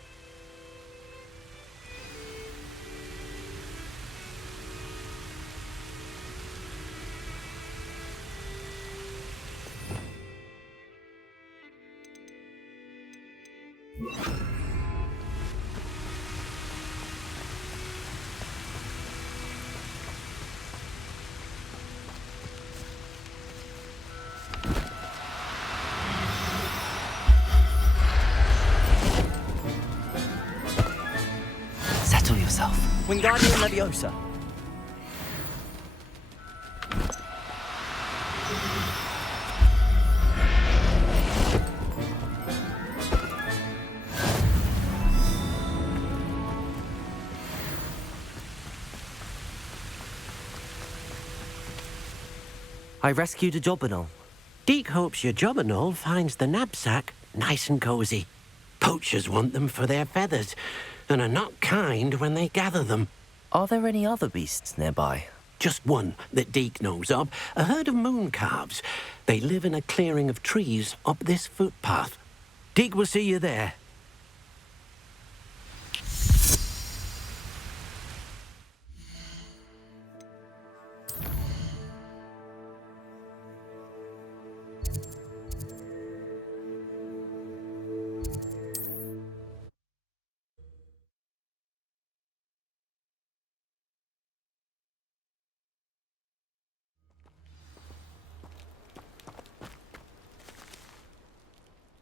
Settle yourself. Wingardium Leviosa. I rescued a Jobberknoll. Deek hopes your Jobberknoll finds the knapsack nice and cozy. Poachers want them for their feathers, and are not kind when they gather them. Are there any other beasts nearby? Just one that Deek knows of, a herd of moon calves. They live in a clearing of trees up this footpath. Deek will see you there.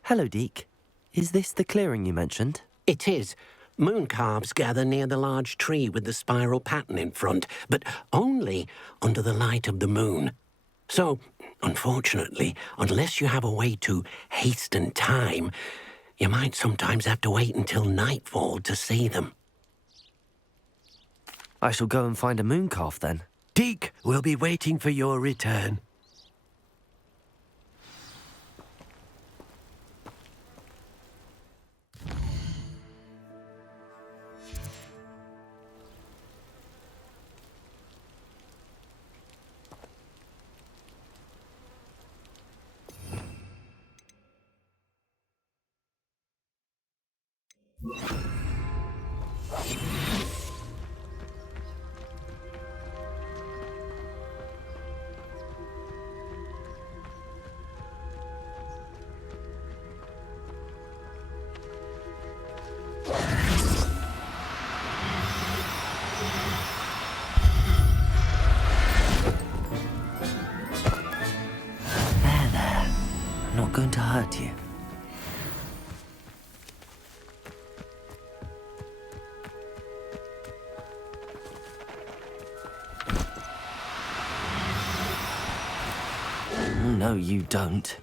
Hello, Deek. Is this the clearing you mentioned? It is. Moon calves gather near the large tree with the spiral pattern in front, but only under the light of the moon. So, unfortunately, unless you have a way to hasten time, you might sometimes have to wait until nightfall to see them. I shall go and find a moon calf then. Deek will be waiting for your return. I'm not going to hurt you. No, you don't.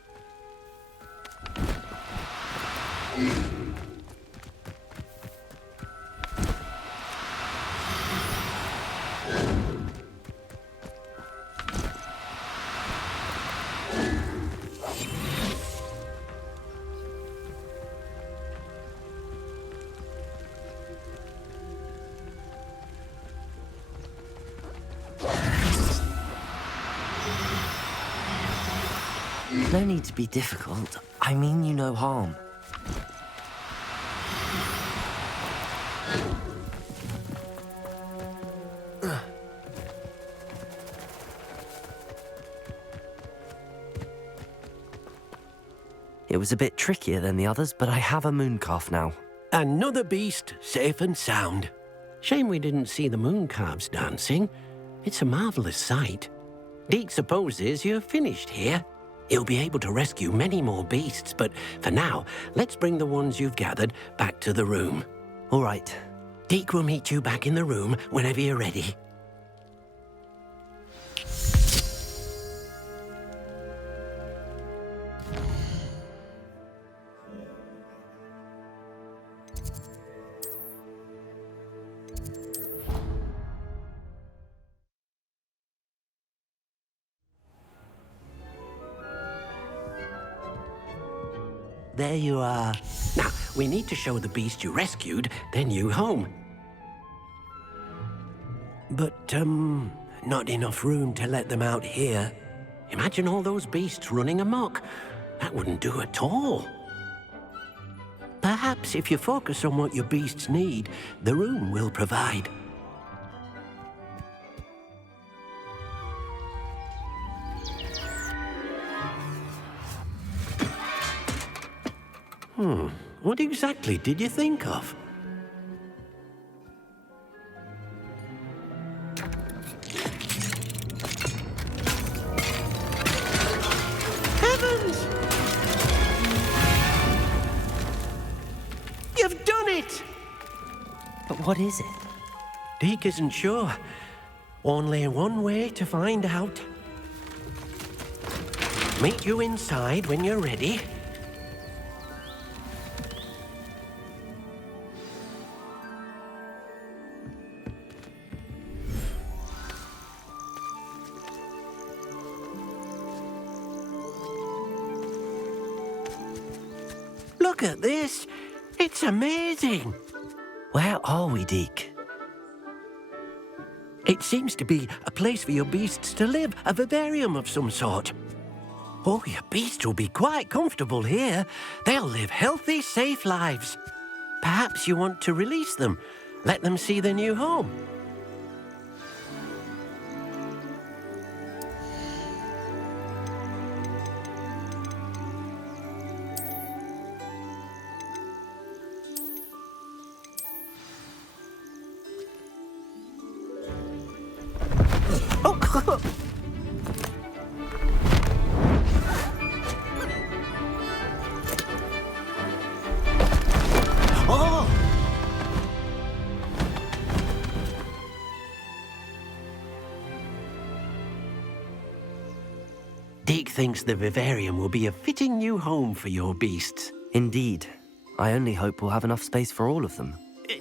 No need to be difficult. I mean you no harm. It was a bit trickier than the others, but I have a moon calf now. Another beast, safe and sound. Shame we didn't see the moon calves dancing. It's a marvelous sight. Deke supposes you're finished here. He'll be able to rescue many more beasts, but for now, let's bring the ones you've gathered back to the room. All right. Deke will meet you back in the room whenever you're ready. There you are. Now, we need to show the beast you rescued their new home. But, not enough room to let them out here. Imagine all those beasts running amok. That wouldn't do at all. Perhaps if you focus on what your beasts need, the room will provide. What exactly did you think of? Heavens! You've done it! But what is it? Deke isn't sure. Only one way to find out. Meet you inside when you're ready. Look at this. It's amazing. Where are we, Deke? It seems to be a place for your beasts to live, a vivarium of some sort. Oh, your beasts will be quite comfortable here. They'll live healthy, safe lives. Perhaps you want to release them, let them see their new home. Oh! Deke thinks the vivarium will be a fitting new home for your beasts. Indeed. I only hope we'll have enough space for all of them.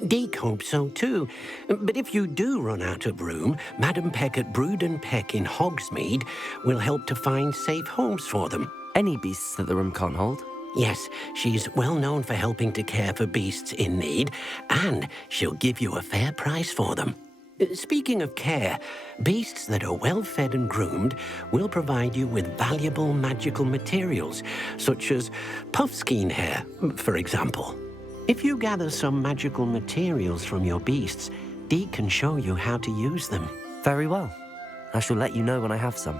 Deke hopes so too. But if you do run out of room, Madam Peck at Brood and Peck in Hogsmeade will help to find safe homes for them. Any beasts that the room can't hold? Yes, she's well known for helping to care for beasts in need, and she'll give you a fair price for them. Speaking of care, beasts that are well fed and groomed will provide you with valuable magical materials, such as puffskein hair, for example. If you gather some magical materials from your beasts, Deke can show you how to use them. Very well. I shall let you know when I have some.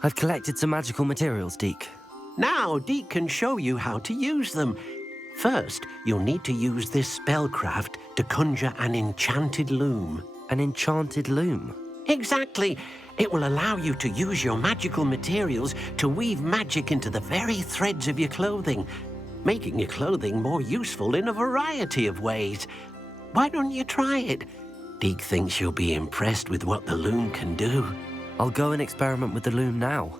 I've collected some magical materials, Deke. Now, Deke can show you how to use them. First, you'll need to use this spellcraft to conjure an enchanted loom. An enchanted loom? Exactly. It will allow you to use your magical materials to weave magic into the very threads of your clothing, making your clothing more useful in a variety of ways. Why don't you try it? Deke thinks you'll be impressed with what the loom can do. I'll go and experiment with the loom now.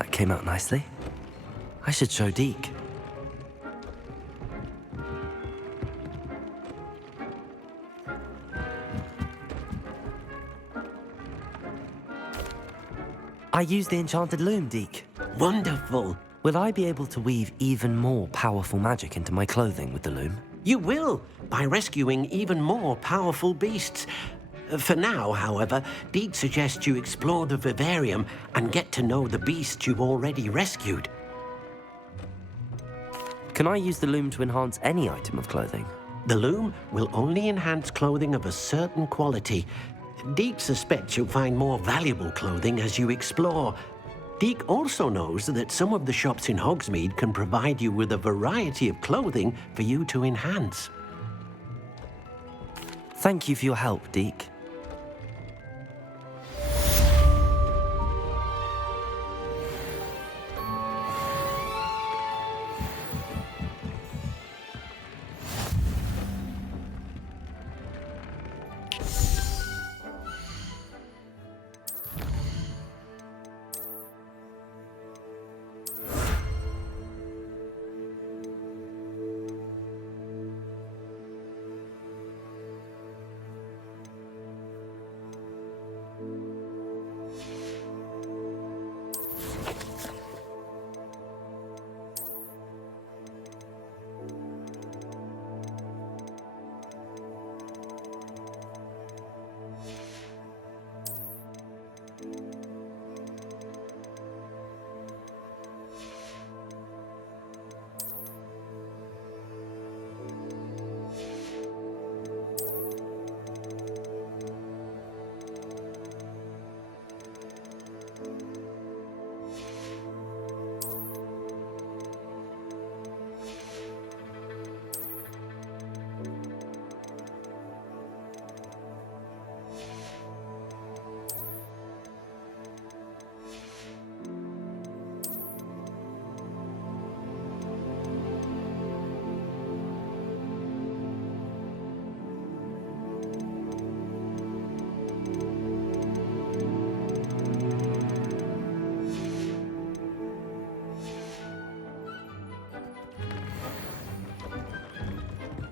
That came out nicely. I should show Deke. I used the enchanted loom, Deke. Wonderful. Will I be able to weave even more powerful magic into my clothing with the loom? You will, by rescuing even more powerful beasts. For now, however, Deke suggests you explore the vivarium and get to know the beasts you've already rescued. Can I use the loom to enhance any item of clothing? The loom will only enhance clothing of a certain quality. Deke suspects you'll find more valuable clothing as you explore. Deke also knows that some of the shops in Hogsmeade can provide you with a variety of clothing for you to enhance. Thank you for your help, Deke.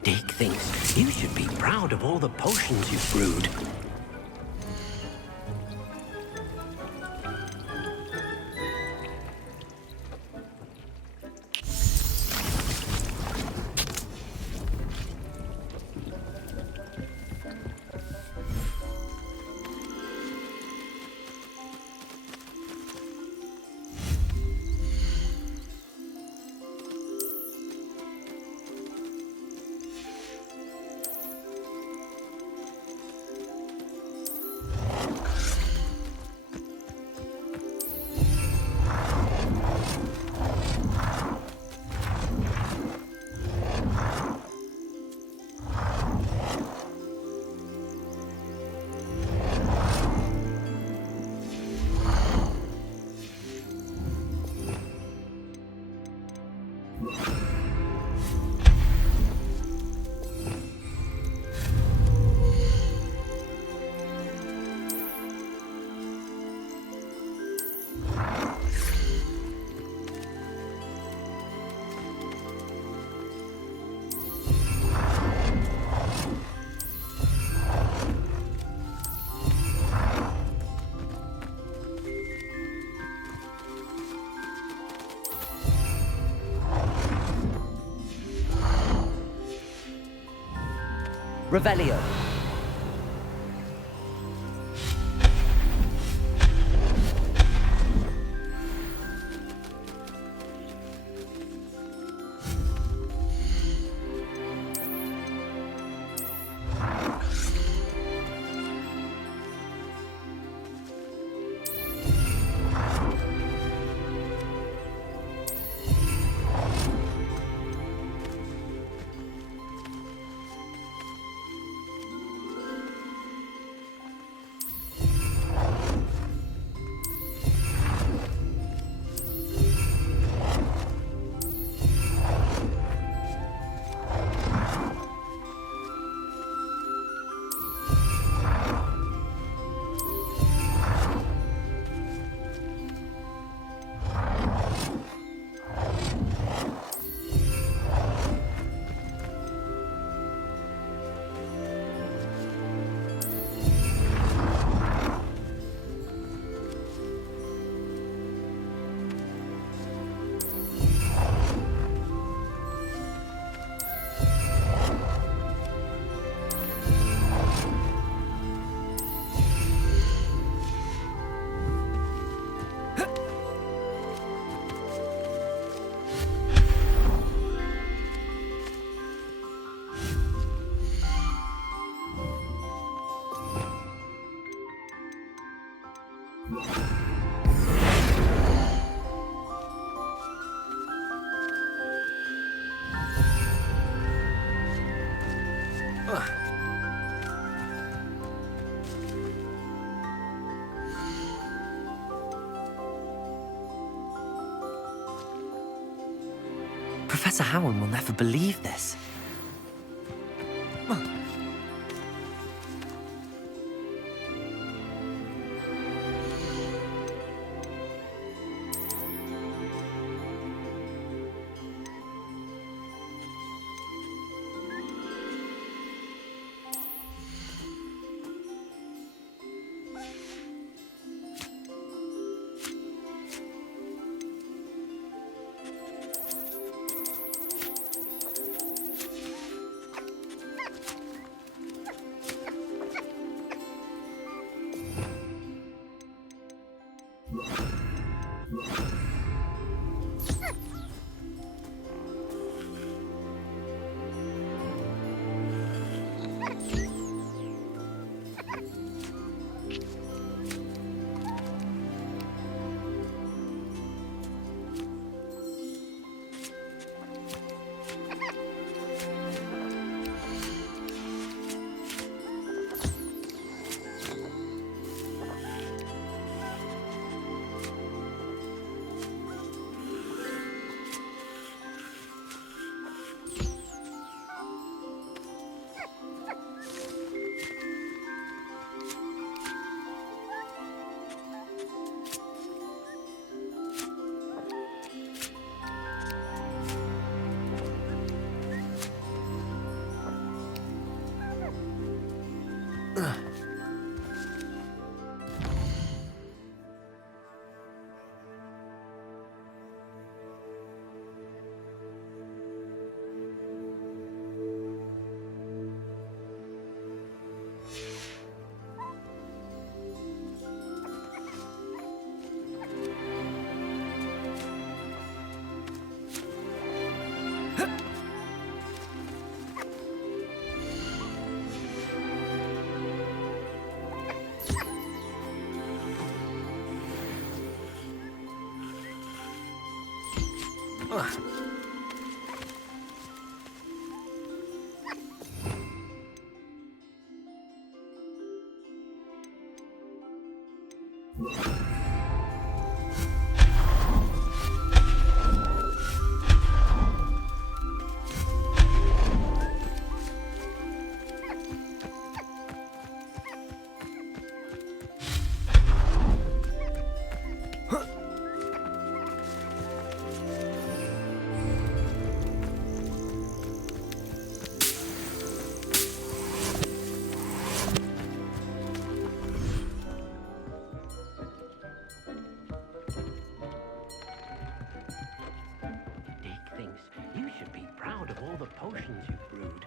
Deke thinks you should be proud of all the potions you've brewed. Revelio. Professor Howard will never believe this. Deke thinks you should be proud of all the potions you've brewed.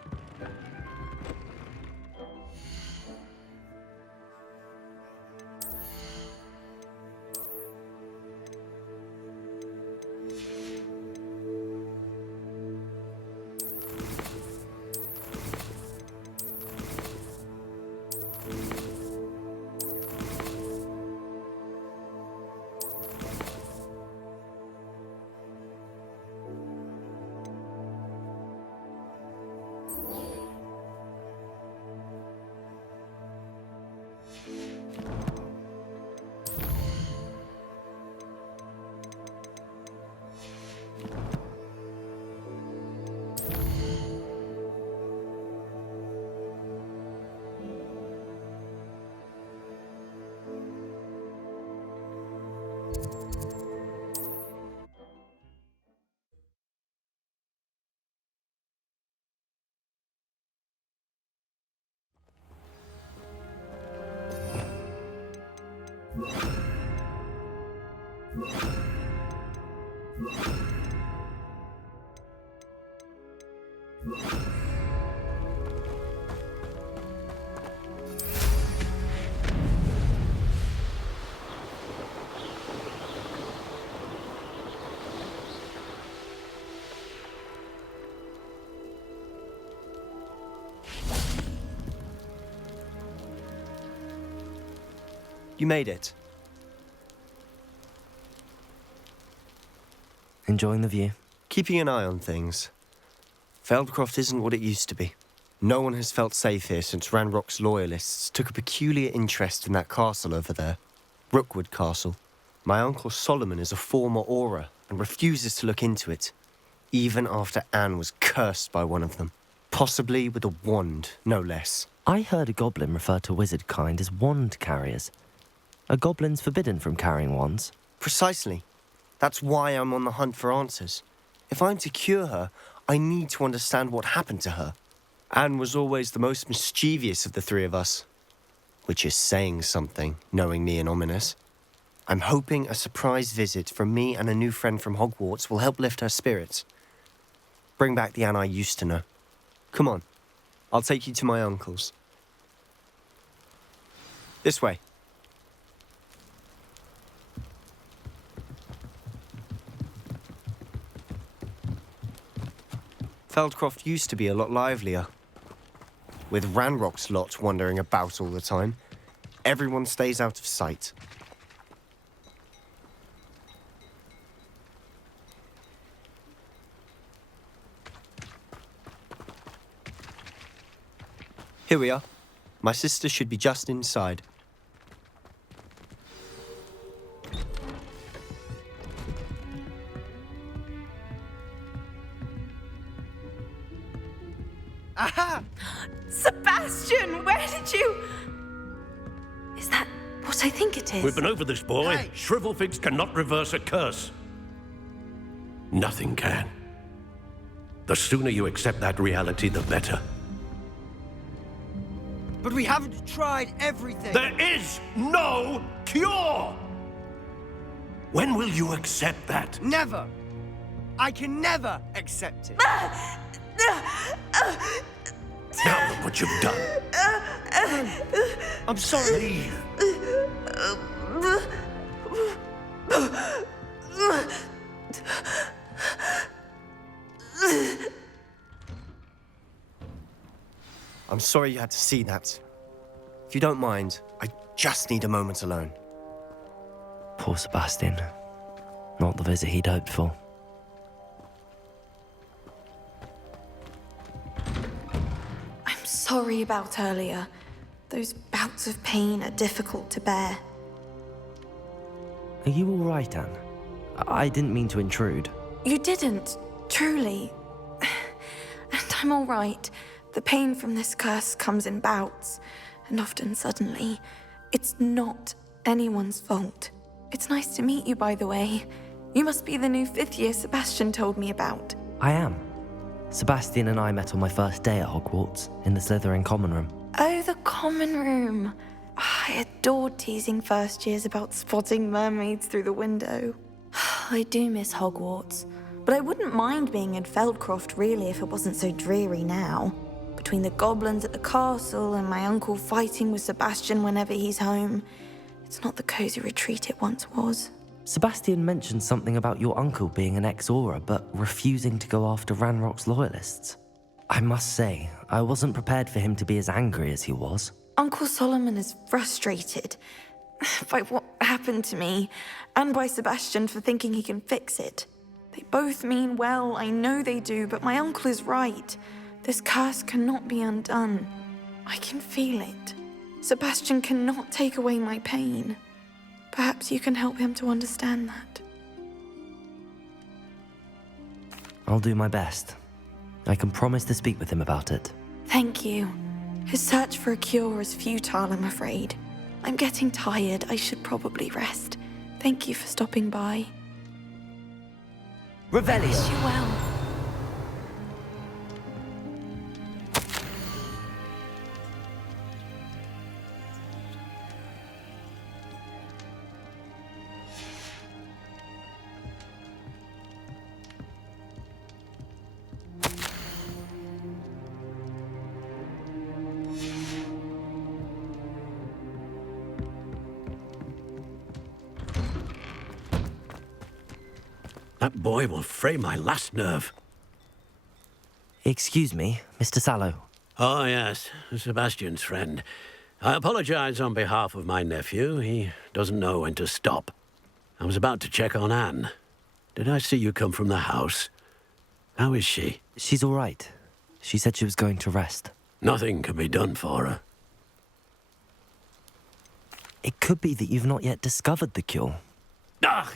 You made it. Enjoying the view? Keeping an eye on things. Feldcroft isn't what it used to be. No one has felt safe here since Ranrock's loyalists took a peculiar interest in that castle over there. Rookwood Castle. My uncle Solomon is a former Auror and refuses to look into it, even after Anne was cursed by one of them. Possibly with a wand, no less. I heard a goblin refer to wizard kind as wand carriers. Are goblins forbidden from carrying wands? Precisely. That's why I'm on the hunt for answers. If I'm to cure her, I need to understand what happened to her. Anne was always the most mischievous of the three of us. Which is saying something, knowing me and Ominous. I'm hoping a surprise visit from me and a new friend from Hogwarts will help lift her spirits. Bring back the Anne I used to know. Come on, I'll take you to my uncle's. This way. Feldcroft used to be a lot livelier. With Ranrock's lot wandering about all the time, everyone stays out of sight. Here we are. My sister should be just inside. Aha! Sebastian, where did you... Is that what I think it is? We've been over this, boy. Hey. Shrivelfigs cannot reverse a curse. Nothing can. The sooner you accept that reality, the better. But we haven't tried everything. There is no cure! When will you accept that? Never. I can never accept it. Now look what you've done. I'm sorry. Leave. I'm sorry you had to see that. If you don't mind, I just need a moment alone. Poor Sebastian. Not the visit he'd hoped for. sorry about earlier. Those bouts of pain are difficult to bear. Are you all right, Anne? I didn't mean to intrude. You didn't, truly. And I'm all right. The pain from this curse comes in bouts, and often suddenly. It's not anyone's fault. It's nice to meet you, by the way. You must be the new 5th year Sebastian told me about. I am. Sebastian and I met on my first day at Hogwarts, in the Slytherin common room. Oh, the common room. I adored teasing first years about spotting mermaids through the window. I do miss Hogwarts, but I wouldn't mind being in Feldcroft really if it wasn't so dreary now. Between the goblins at the castle and my uncle fighting with Sebastian whenever he's home, it's not the cozy retreat it once was. Sebastian mentioned something about your uncle being an ex-Auror, but refusing to go after Ranrock's loyalists. I must say, I wasn't prepared for him to be as angry as he was. Uncle Solomon is frustrated by what happened to me, and by Sebastian for thinking he can fix it. They both mean well, I know they do, but my uncle is right. This curse cannot be undone. I can feel it. Sebastian cannot take away my pain. Perhaps you can help him to understand that. I'll do my best. I can promise to speak with him about it. Thank you. His search for a cure is futile, I'm afraid. I'm getting tired. I should probably rest. Thank you for stopping by. Revelio. Wish you well. That boy will fray my last nerve. Excuse me, Mr. Sallow. Oh, yes, Sebastian's friend. I apologize on behalf of my nephew. He doesn't know when to stop. I was about to check on Anne. Did I see you come from the house? How is she? She's all right. She said she was going to rest. Nothing can be done for her. It could be that you've not yet discovered the cure. Ah,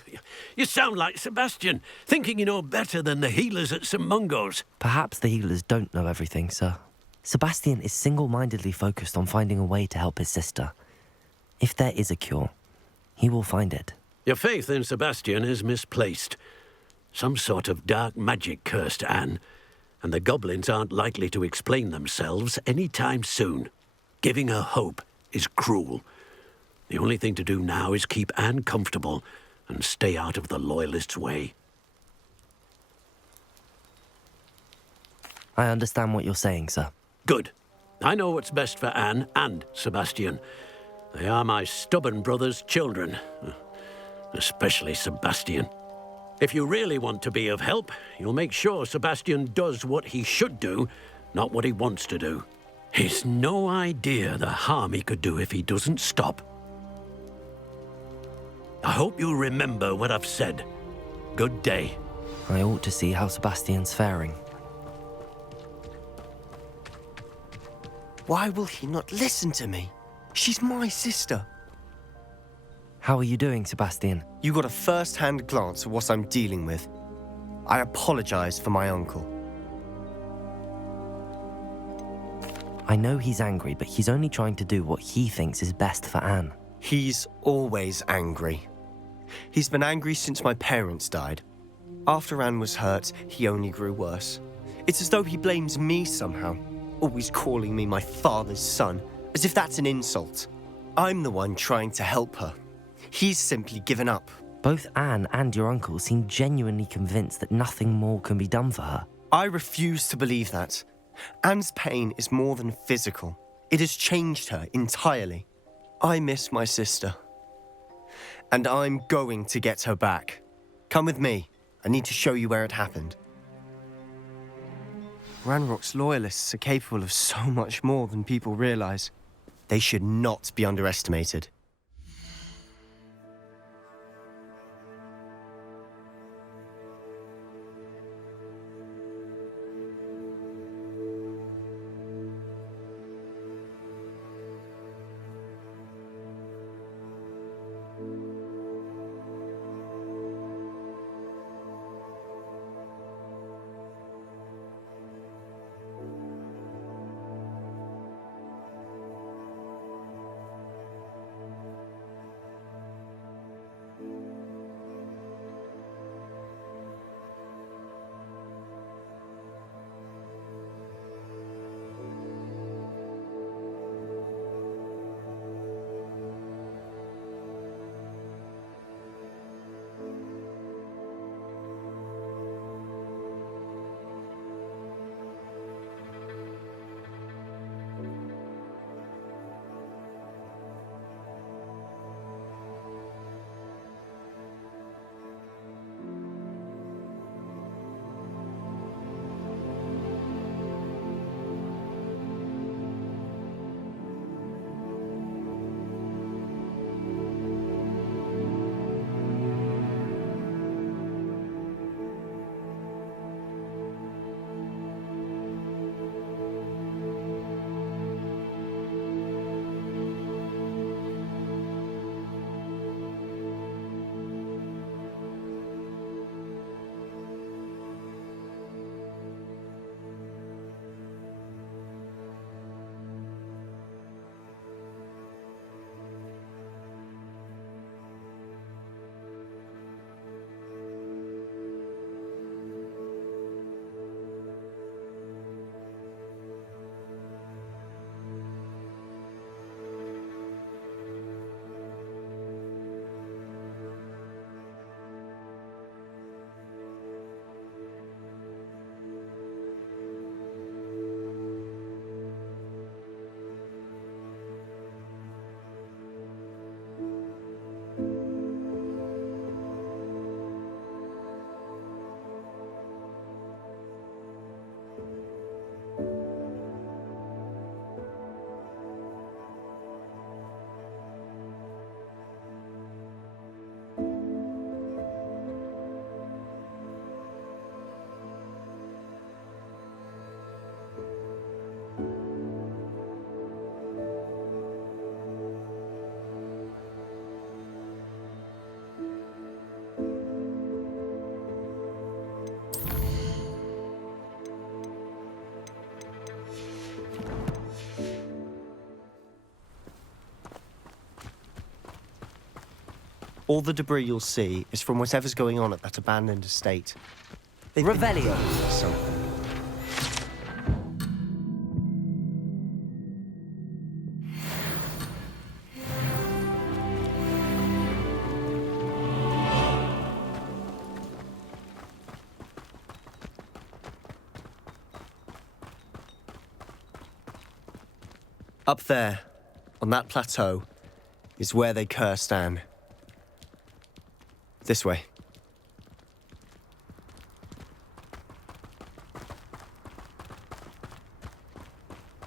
you sound like Sebastian, thinking you know better than the healers at St. Mungo's. Perhaps the healers don't know everything, sir. Sebastian is single-mindedly focused on finding a way to help his sister. If there is a cure, he will find it. Your faith in Sebastian is misplaced. Some sort of dark magic cursed Anne, and the goblins aren't likely to explain themselves any time soon. Giving her hope is cruel. The only thing to do now is keep Anne comfortable and stay out of the Loyalists' way. I understand what you're saying, sir. Good. I know what's best for Anne and Sebastian. They are my stubborn brother's children. Especially Sebastian. If you really want to be of help, you'll make sure Sebastian does what he should do, not what he wants to do. He's no idea the harm he could do if he doesn't stop. I hope you'll remember what I've said. Good day. I ought to see how Sebastian's faring. Why will he not listen to me? She's my sister. How are you doing, Sebastian? You got a first-hand glance at what I'm dealing with. I apologize for my uncle. I know he's angry, but he's only trying to do what he thinks is best for Anne. He's always angry. He's been angry since my parents died. After Anne was hurt, he only grew worse. It's as though he blames me somehow, always calling me my father's son, as if that's an insult. I'm the one trying to help her. He's simply given up. Both Anne and your uncle seem genuinely convinced that nothing more can be done for her. I refuse to believe that. Anne's pain is more than physical. It has changed her entirely. I miss my sister. And I'm going to get her back. Come with me. I need to show you where it happened. Ranrock's loyalists are capable of so much more than people realize. They should not be underestimated. All the debris you'll see is from whatever's going on at that abandoned estate. Revelio. Something. Up there, on that plateau, is where they cursed Anne. This way.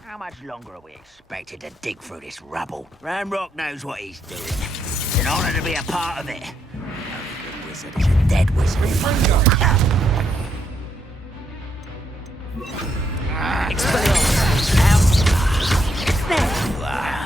How much longer are we expected to dig through this rubble? Ranrock knows what he's doing. It's an honor to be a part of it. No good wizard is a dead wizard. Expelliarmus. Out. There you are.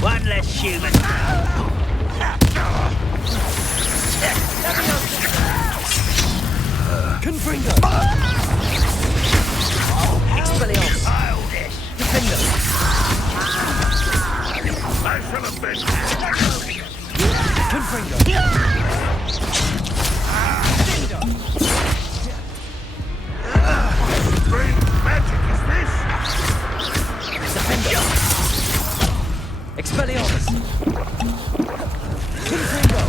One less human. Confringo. Expelliarmus. Defender. I shall avenge Confringo. Strange magic is this? Defender. Expelliarmus. Confringo.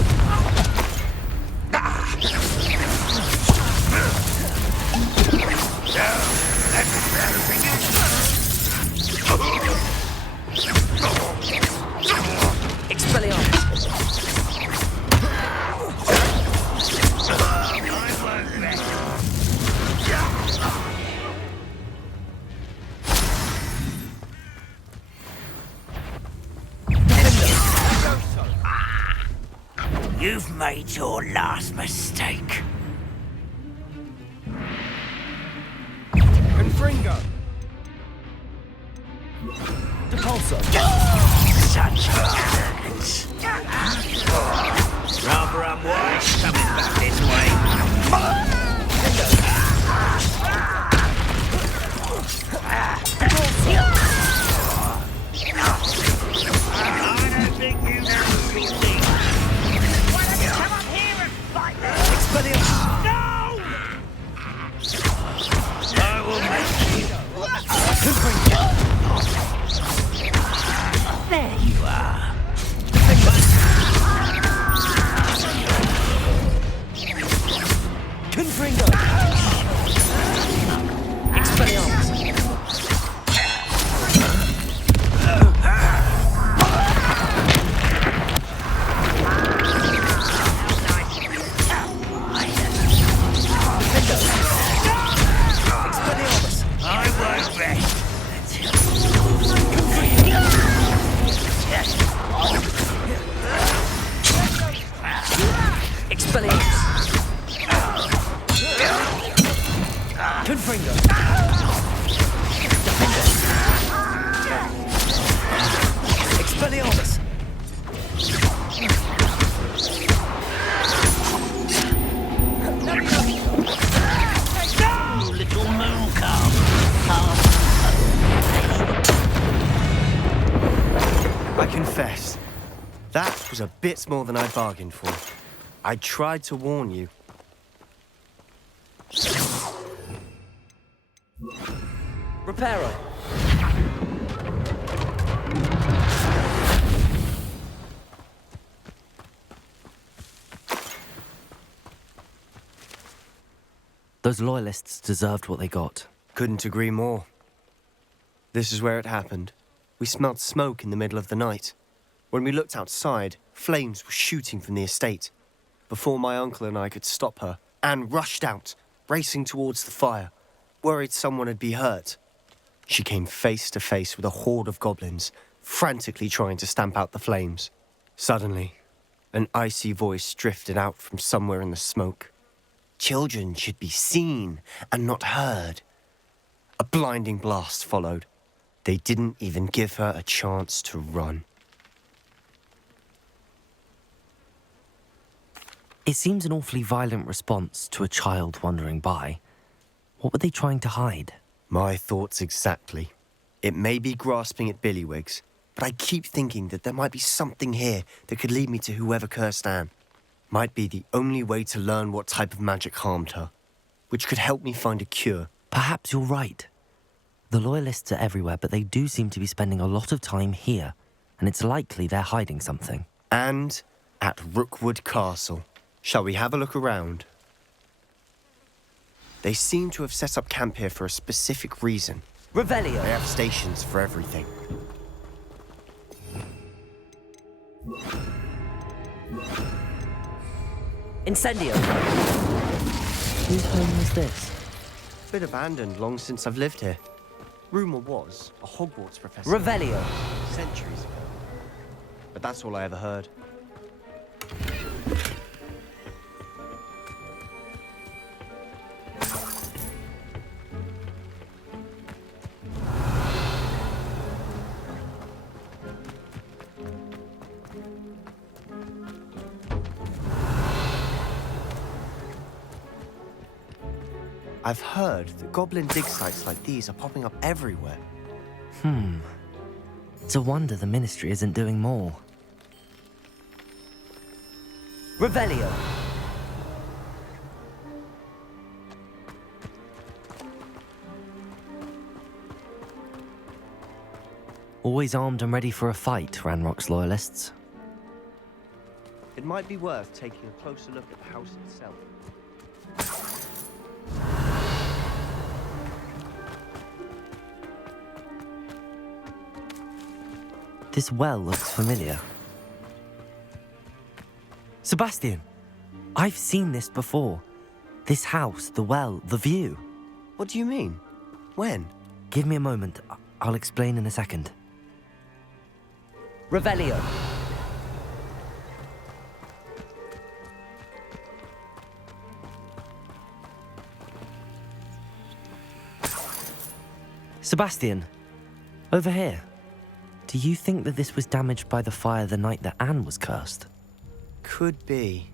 You've made your last mistake. Confringo. Depulso. Such arrogance. Rather unwise coming back this way. I don't think you know who you think. Why don't you come up here and fight me? Expelliarmus. No! I will make you. Confringo. There you are. Confringo. Expelliarmus. I won't rest Expelliarmus. Confringo. Expelliarmus. You little moon calf. I confess, that was a bit more than I bargained for. I tried to warn you. Reparo. Those loyalists deserved what they got. Couldn't agree more. This is where it happened. We smelled smoke in the middle of the night. When we looked outside, flames were shooting from the estate. Before my uncle and I could stop her, Anne rushed out, racing towards the fire, worried someone had been hurt. She came face to face with a horde of goblins, frantically trying to stamp out the flames. Suddenly, An icy voice drifted out from somewhere in the smoke. Children should be seen and not heard. A blinding blast followed. They didn't even give her a chance to run. It seems an awfully violent response to a child wandering by. What were they trying to hide? My thoughts exactly. It may be grasping at Billywigs, but I keep thinking that there might be something here that could lead me to whoever cursed Anne. Might be the only way to learn what type of magic harmed her, which could help me find a cure. Perhaps you're right. The Loyalists are everywhere, but they do seem to be spending a lot of time here, and it's likely they're hiding something. And at Rookwood Castle. Shall we have a look around? They seem to have set up camp here for a specific reason. Revelio! They have stations for everything. Incendio! Whose home was this? Bit abandoned long since I've lived here. Rumour was a Hogwarts professor. Revelio! Centuries ago. But that's all I ever heard. I've heard that goblin dig sites like these are popping up everywhere. It's a wonder the Ministry isn't doing more. Revelio! Always armed and ready for a fight, Ranrock's Loyalists. It might be worth taking a closer look at the house itself. This well looks familiar. Sebastian! I've seen this before. This house, the well, the view. What do you mean? When? Give me a moment. I'll explain in a second. Revelio! Sebastian, over here. Do you think that this was damaged by the fire the night that Anne was cursed? Could be.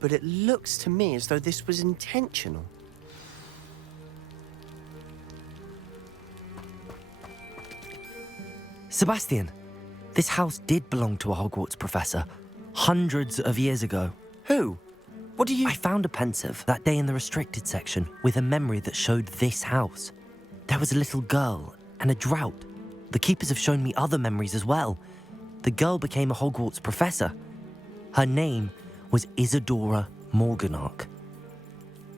But it looks to me as though this was intentional. Sebastian, this house did belong to a Hogwarts professor, hundreds of years ago. Who? What do you... I found a pensive that day in the restricted section with a memory that showed this house. There was a little girl and a drought. The keepers have shown me other memories as well. The girl became a Hogwarts professor. Her name was Isadora Morganach.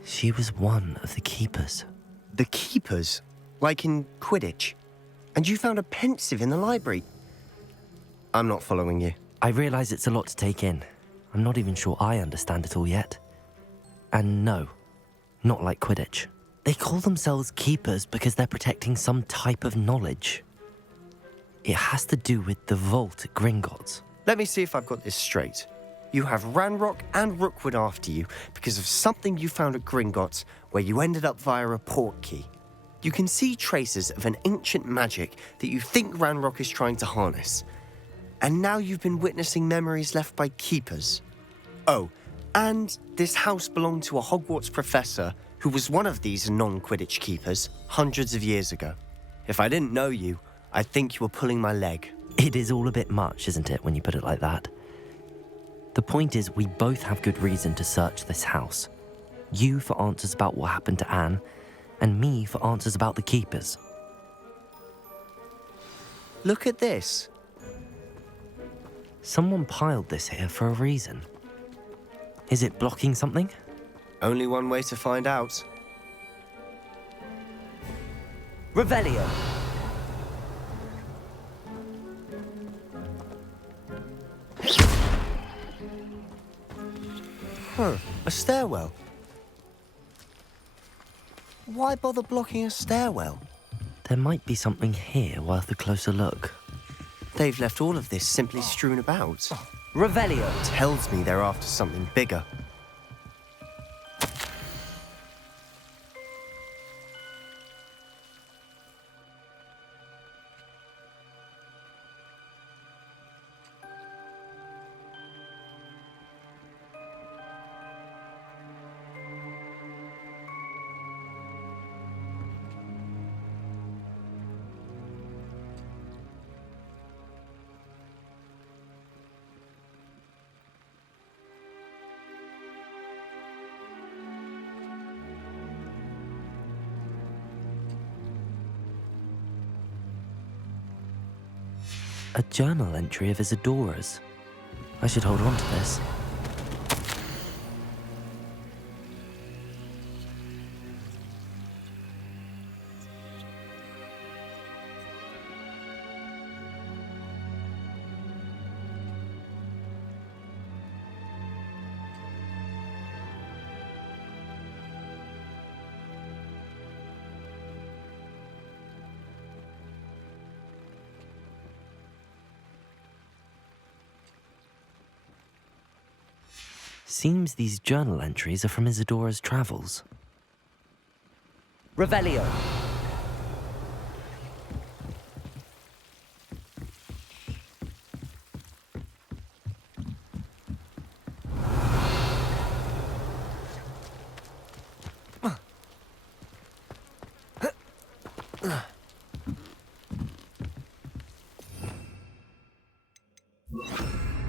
She was one of the keepers. The keepers? Like in Quidditch? And you found a pensive in the library? I'm not following you. I realise it's a lot to take in. I'm not even sure I understand it all yet. And no, not like Quidditch. They call themselves keepers because they're protecting some type of knowledge. It has to do with the vault at Gringotts. Let me see if I've got this straight. You have Ranrock and Rookwood after you because of something you found at Gringotts where you ended up via a portkey. You can see traces of an ancient magic that you think Ranrock is trying to harness. And now you've been witnessing memories left by keepers. Oh, and this house belonged to a Hogwarts professor who was one of these non-Quidditch keepers hundreds of years ago. If I didn't know you, I'd think you were pulling my leg. It is all a bit much, isn't it, when you put it like that? The point is, we both have good reason to search this house. You for answers about what happened to Anne, and me for answers about the keepers. Look at this. Someone piled this here for a reason. Is it blocking something? Only one way to find out. Revelio! A stairwell. Why bother blocking a stairwell? There might be something here worth a closer look. They've left all of this simply strewn about. Revelio. Tells me they're after something bigger. A journal entry of Isadora's. I should hold on to this. Seems these journal entries are from Isadora's travels. Revelio.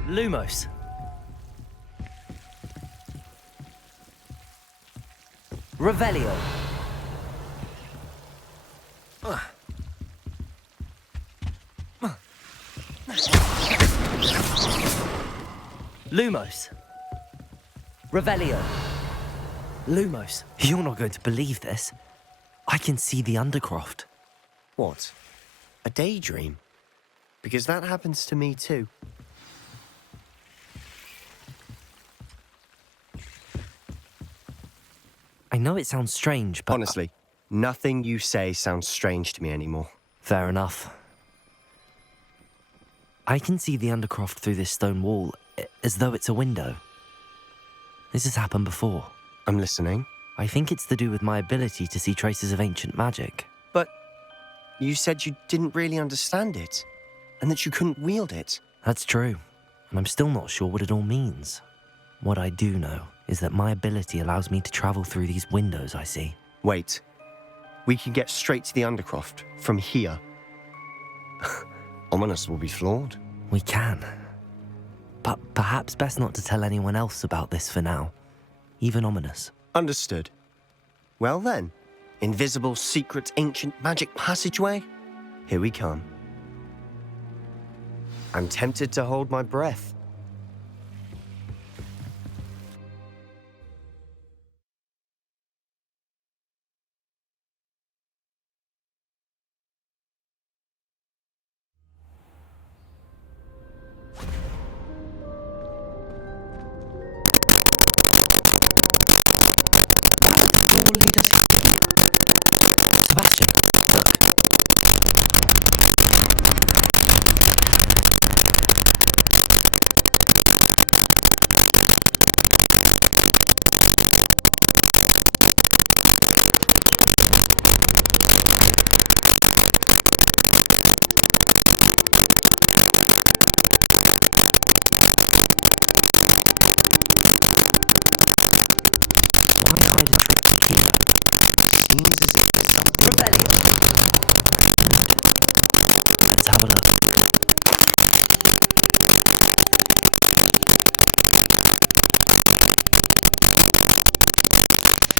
Lumos. Revelio. Lumos. Revelio. Lumos. You're not going to believe this. I can see the Undercroft. What? A daydream? Because that happens to me too. I know it sounds strange, but... Honestly, nothing you say sounds strange to me anymore. Fair enough. I can see the Undercroft through this stone wall, as though it's a window. This has happened before. I'm listening. I think it's to do with my ability to see traces of ancient magic. But you said you didn't really understand it, and that you couldn't wield it. That's true, and I'm still not sure what it all means. What I do know is that my ability allows me to travel through these windows I see. Wait. We can get straight to the Undercroft from here. Ominous will be flawed. We can. But perhaps best not to tell anyone else about this for now. Even Ominous. Understood. Well then, invisible, secret, ancient magic passageway? Here we come. I'm tempted to hold my breath. Sebastian, look. Let's have a look.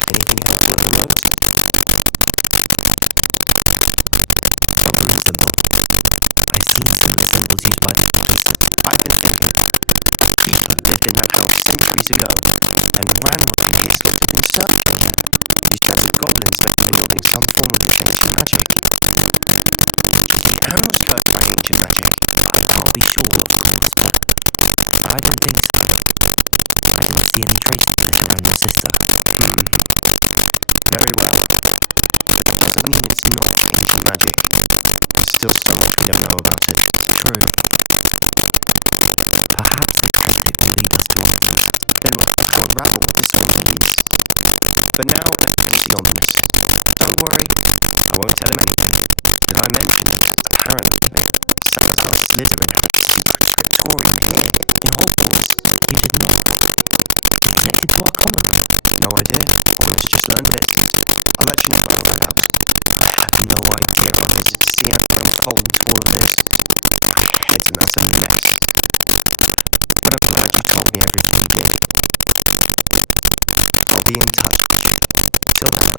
Anything else on the note? Problem symbol. I've seen similar symbols used by the otters. I've been thinking. People lived in that house centuries ago, and Ranrock escaped within search. These tracks of goblins may be wielding some form of this ancient magic. Anne was cursed by ancient magic. I can't be sure, of course, but I don't think so. I don't see any traces of it around your sister. Very well. But that doesn't mean it's not ancient magic. There's still so much we don't know about it. True. Perhaps the But now, it's the ominous. Don't worry, I won't tell him anything. Did I mention, apparently, Salazar Slytherin had a secret scriptorium here, in Hogwarts? You did not. Connected to our common room? No idea. Honest, just learned this. I'll let you know how I find out. I had no idea I was unfold to all of this. My head's a mess. But I'm glad you told me everything you did. I'll be in touch. Till then.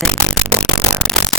safe in these areas.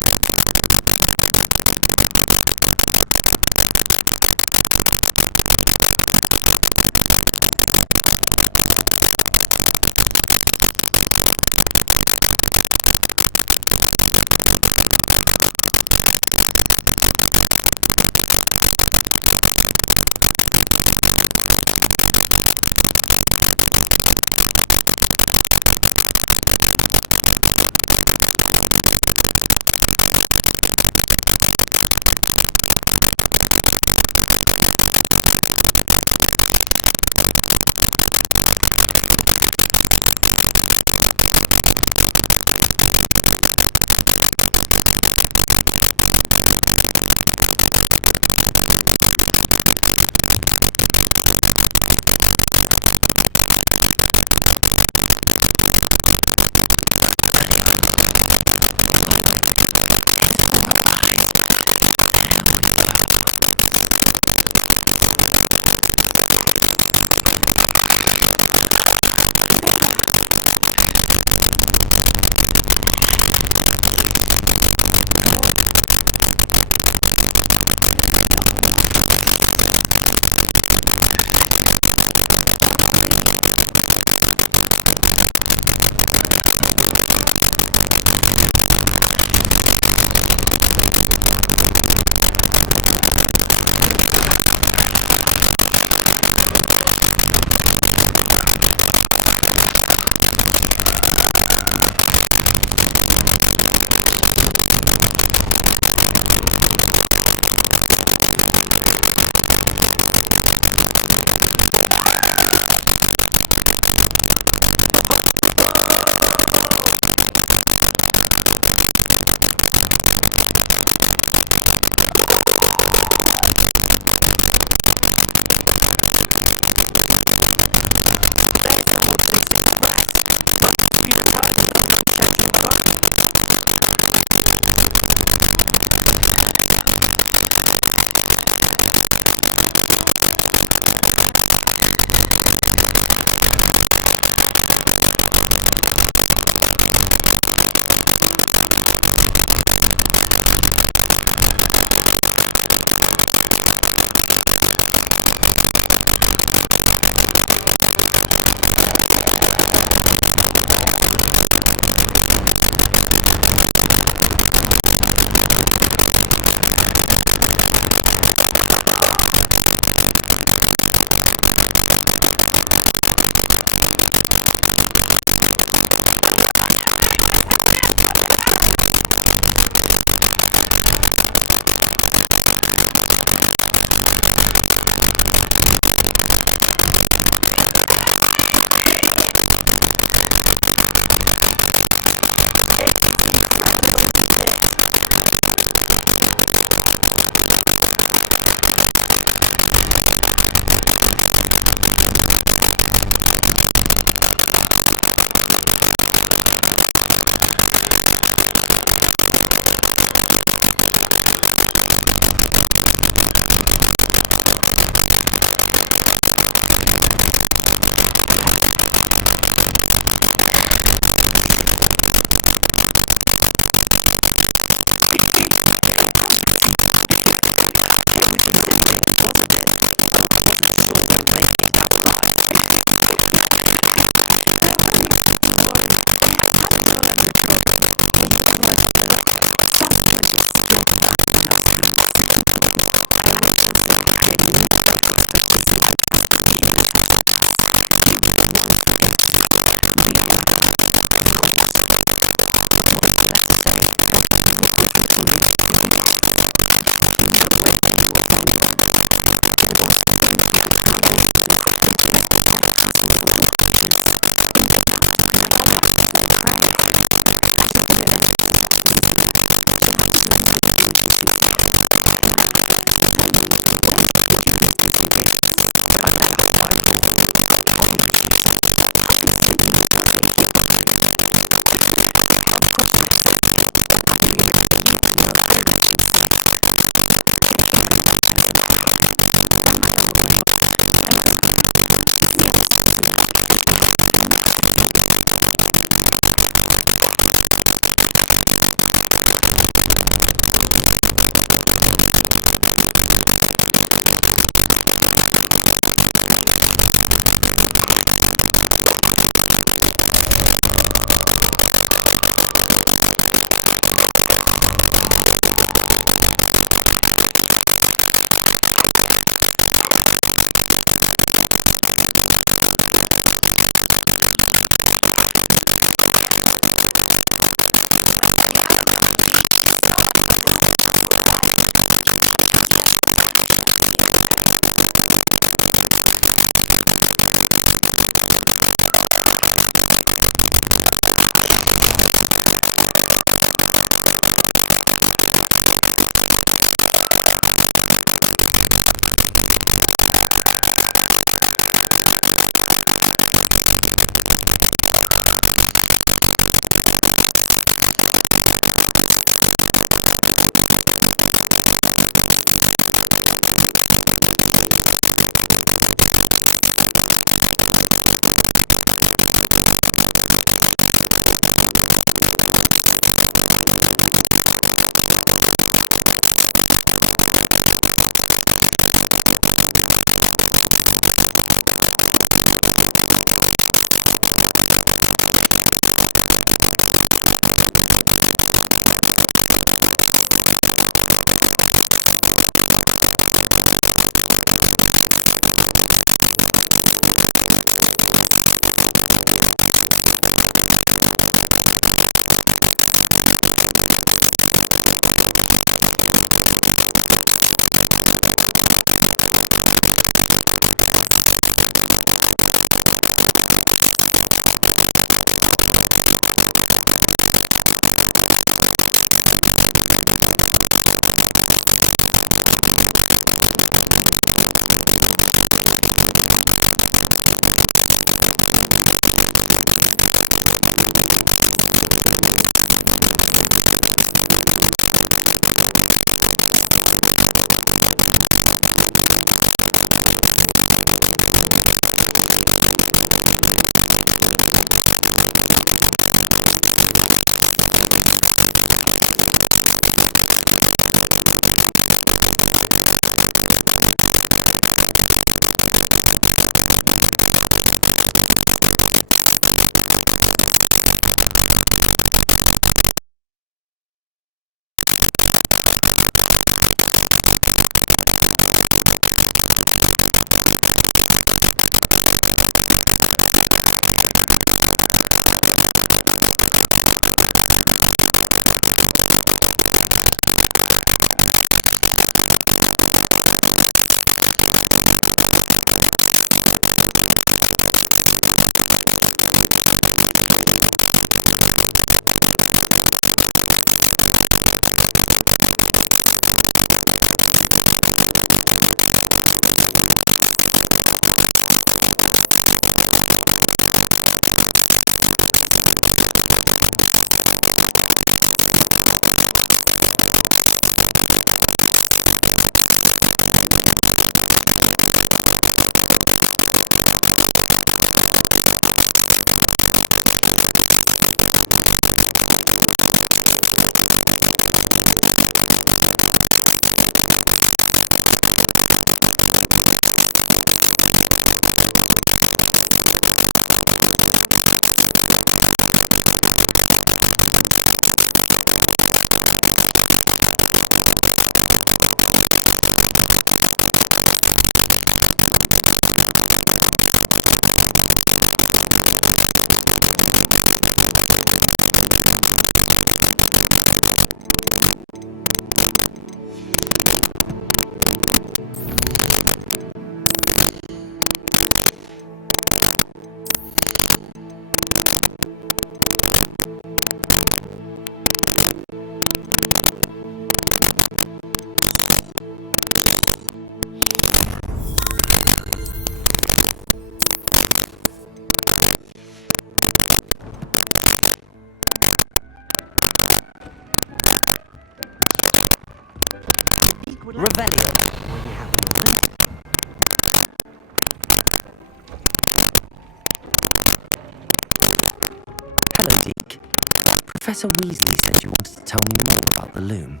Professor Weasley said you wanted to tell me more about the loom.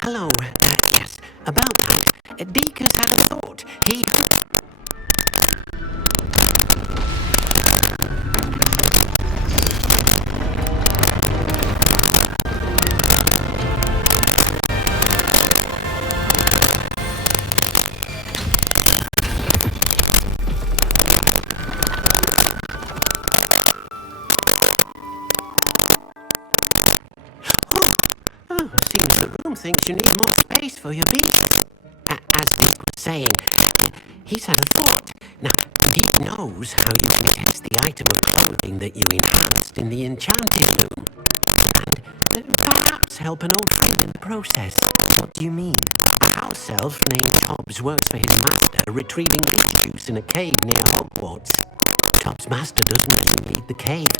Hello. Yes, about that. Deke has had a thought. He... Seems the room thinks you need more space for your beasts. As Deke was saying, he's had a thought. Now, Deke knows how you can test the item of clothing that you enhanced in the enchanting loom. And perhaps help an old friend in the process. What do you mean? A house elf named Tobbs works for his master retrieving leaf juice in a cave near Hogwarts. Tobbs' master doesn't really need the cave,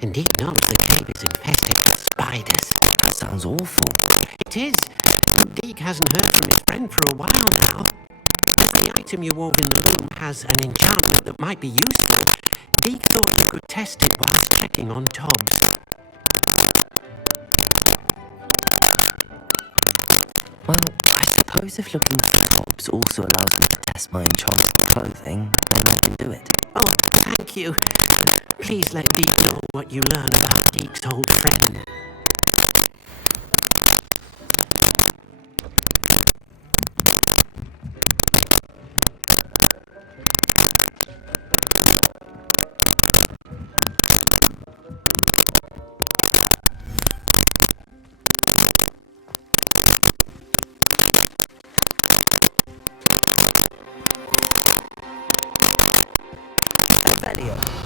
and Deke knows the cave is infested with spiders. That sounds awful. It is. Deke hasn't heard from his friend for a while now. Every item you wove in the loom has an enchantment that might be useful. Deke thought you could test it whilst checking on Tobbs. Well, I suppose if looking for Tobbs also allows me to test my enchanted clothing, then I can do it. Oh, thank you. Please let Deke know what you learn about Deke's old friend. Elliot,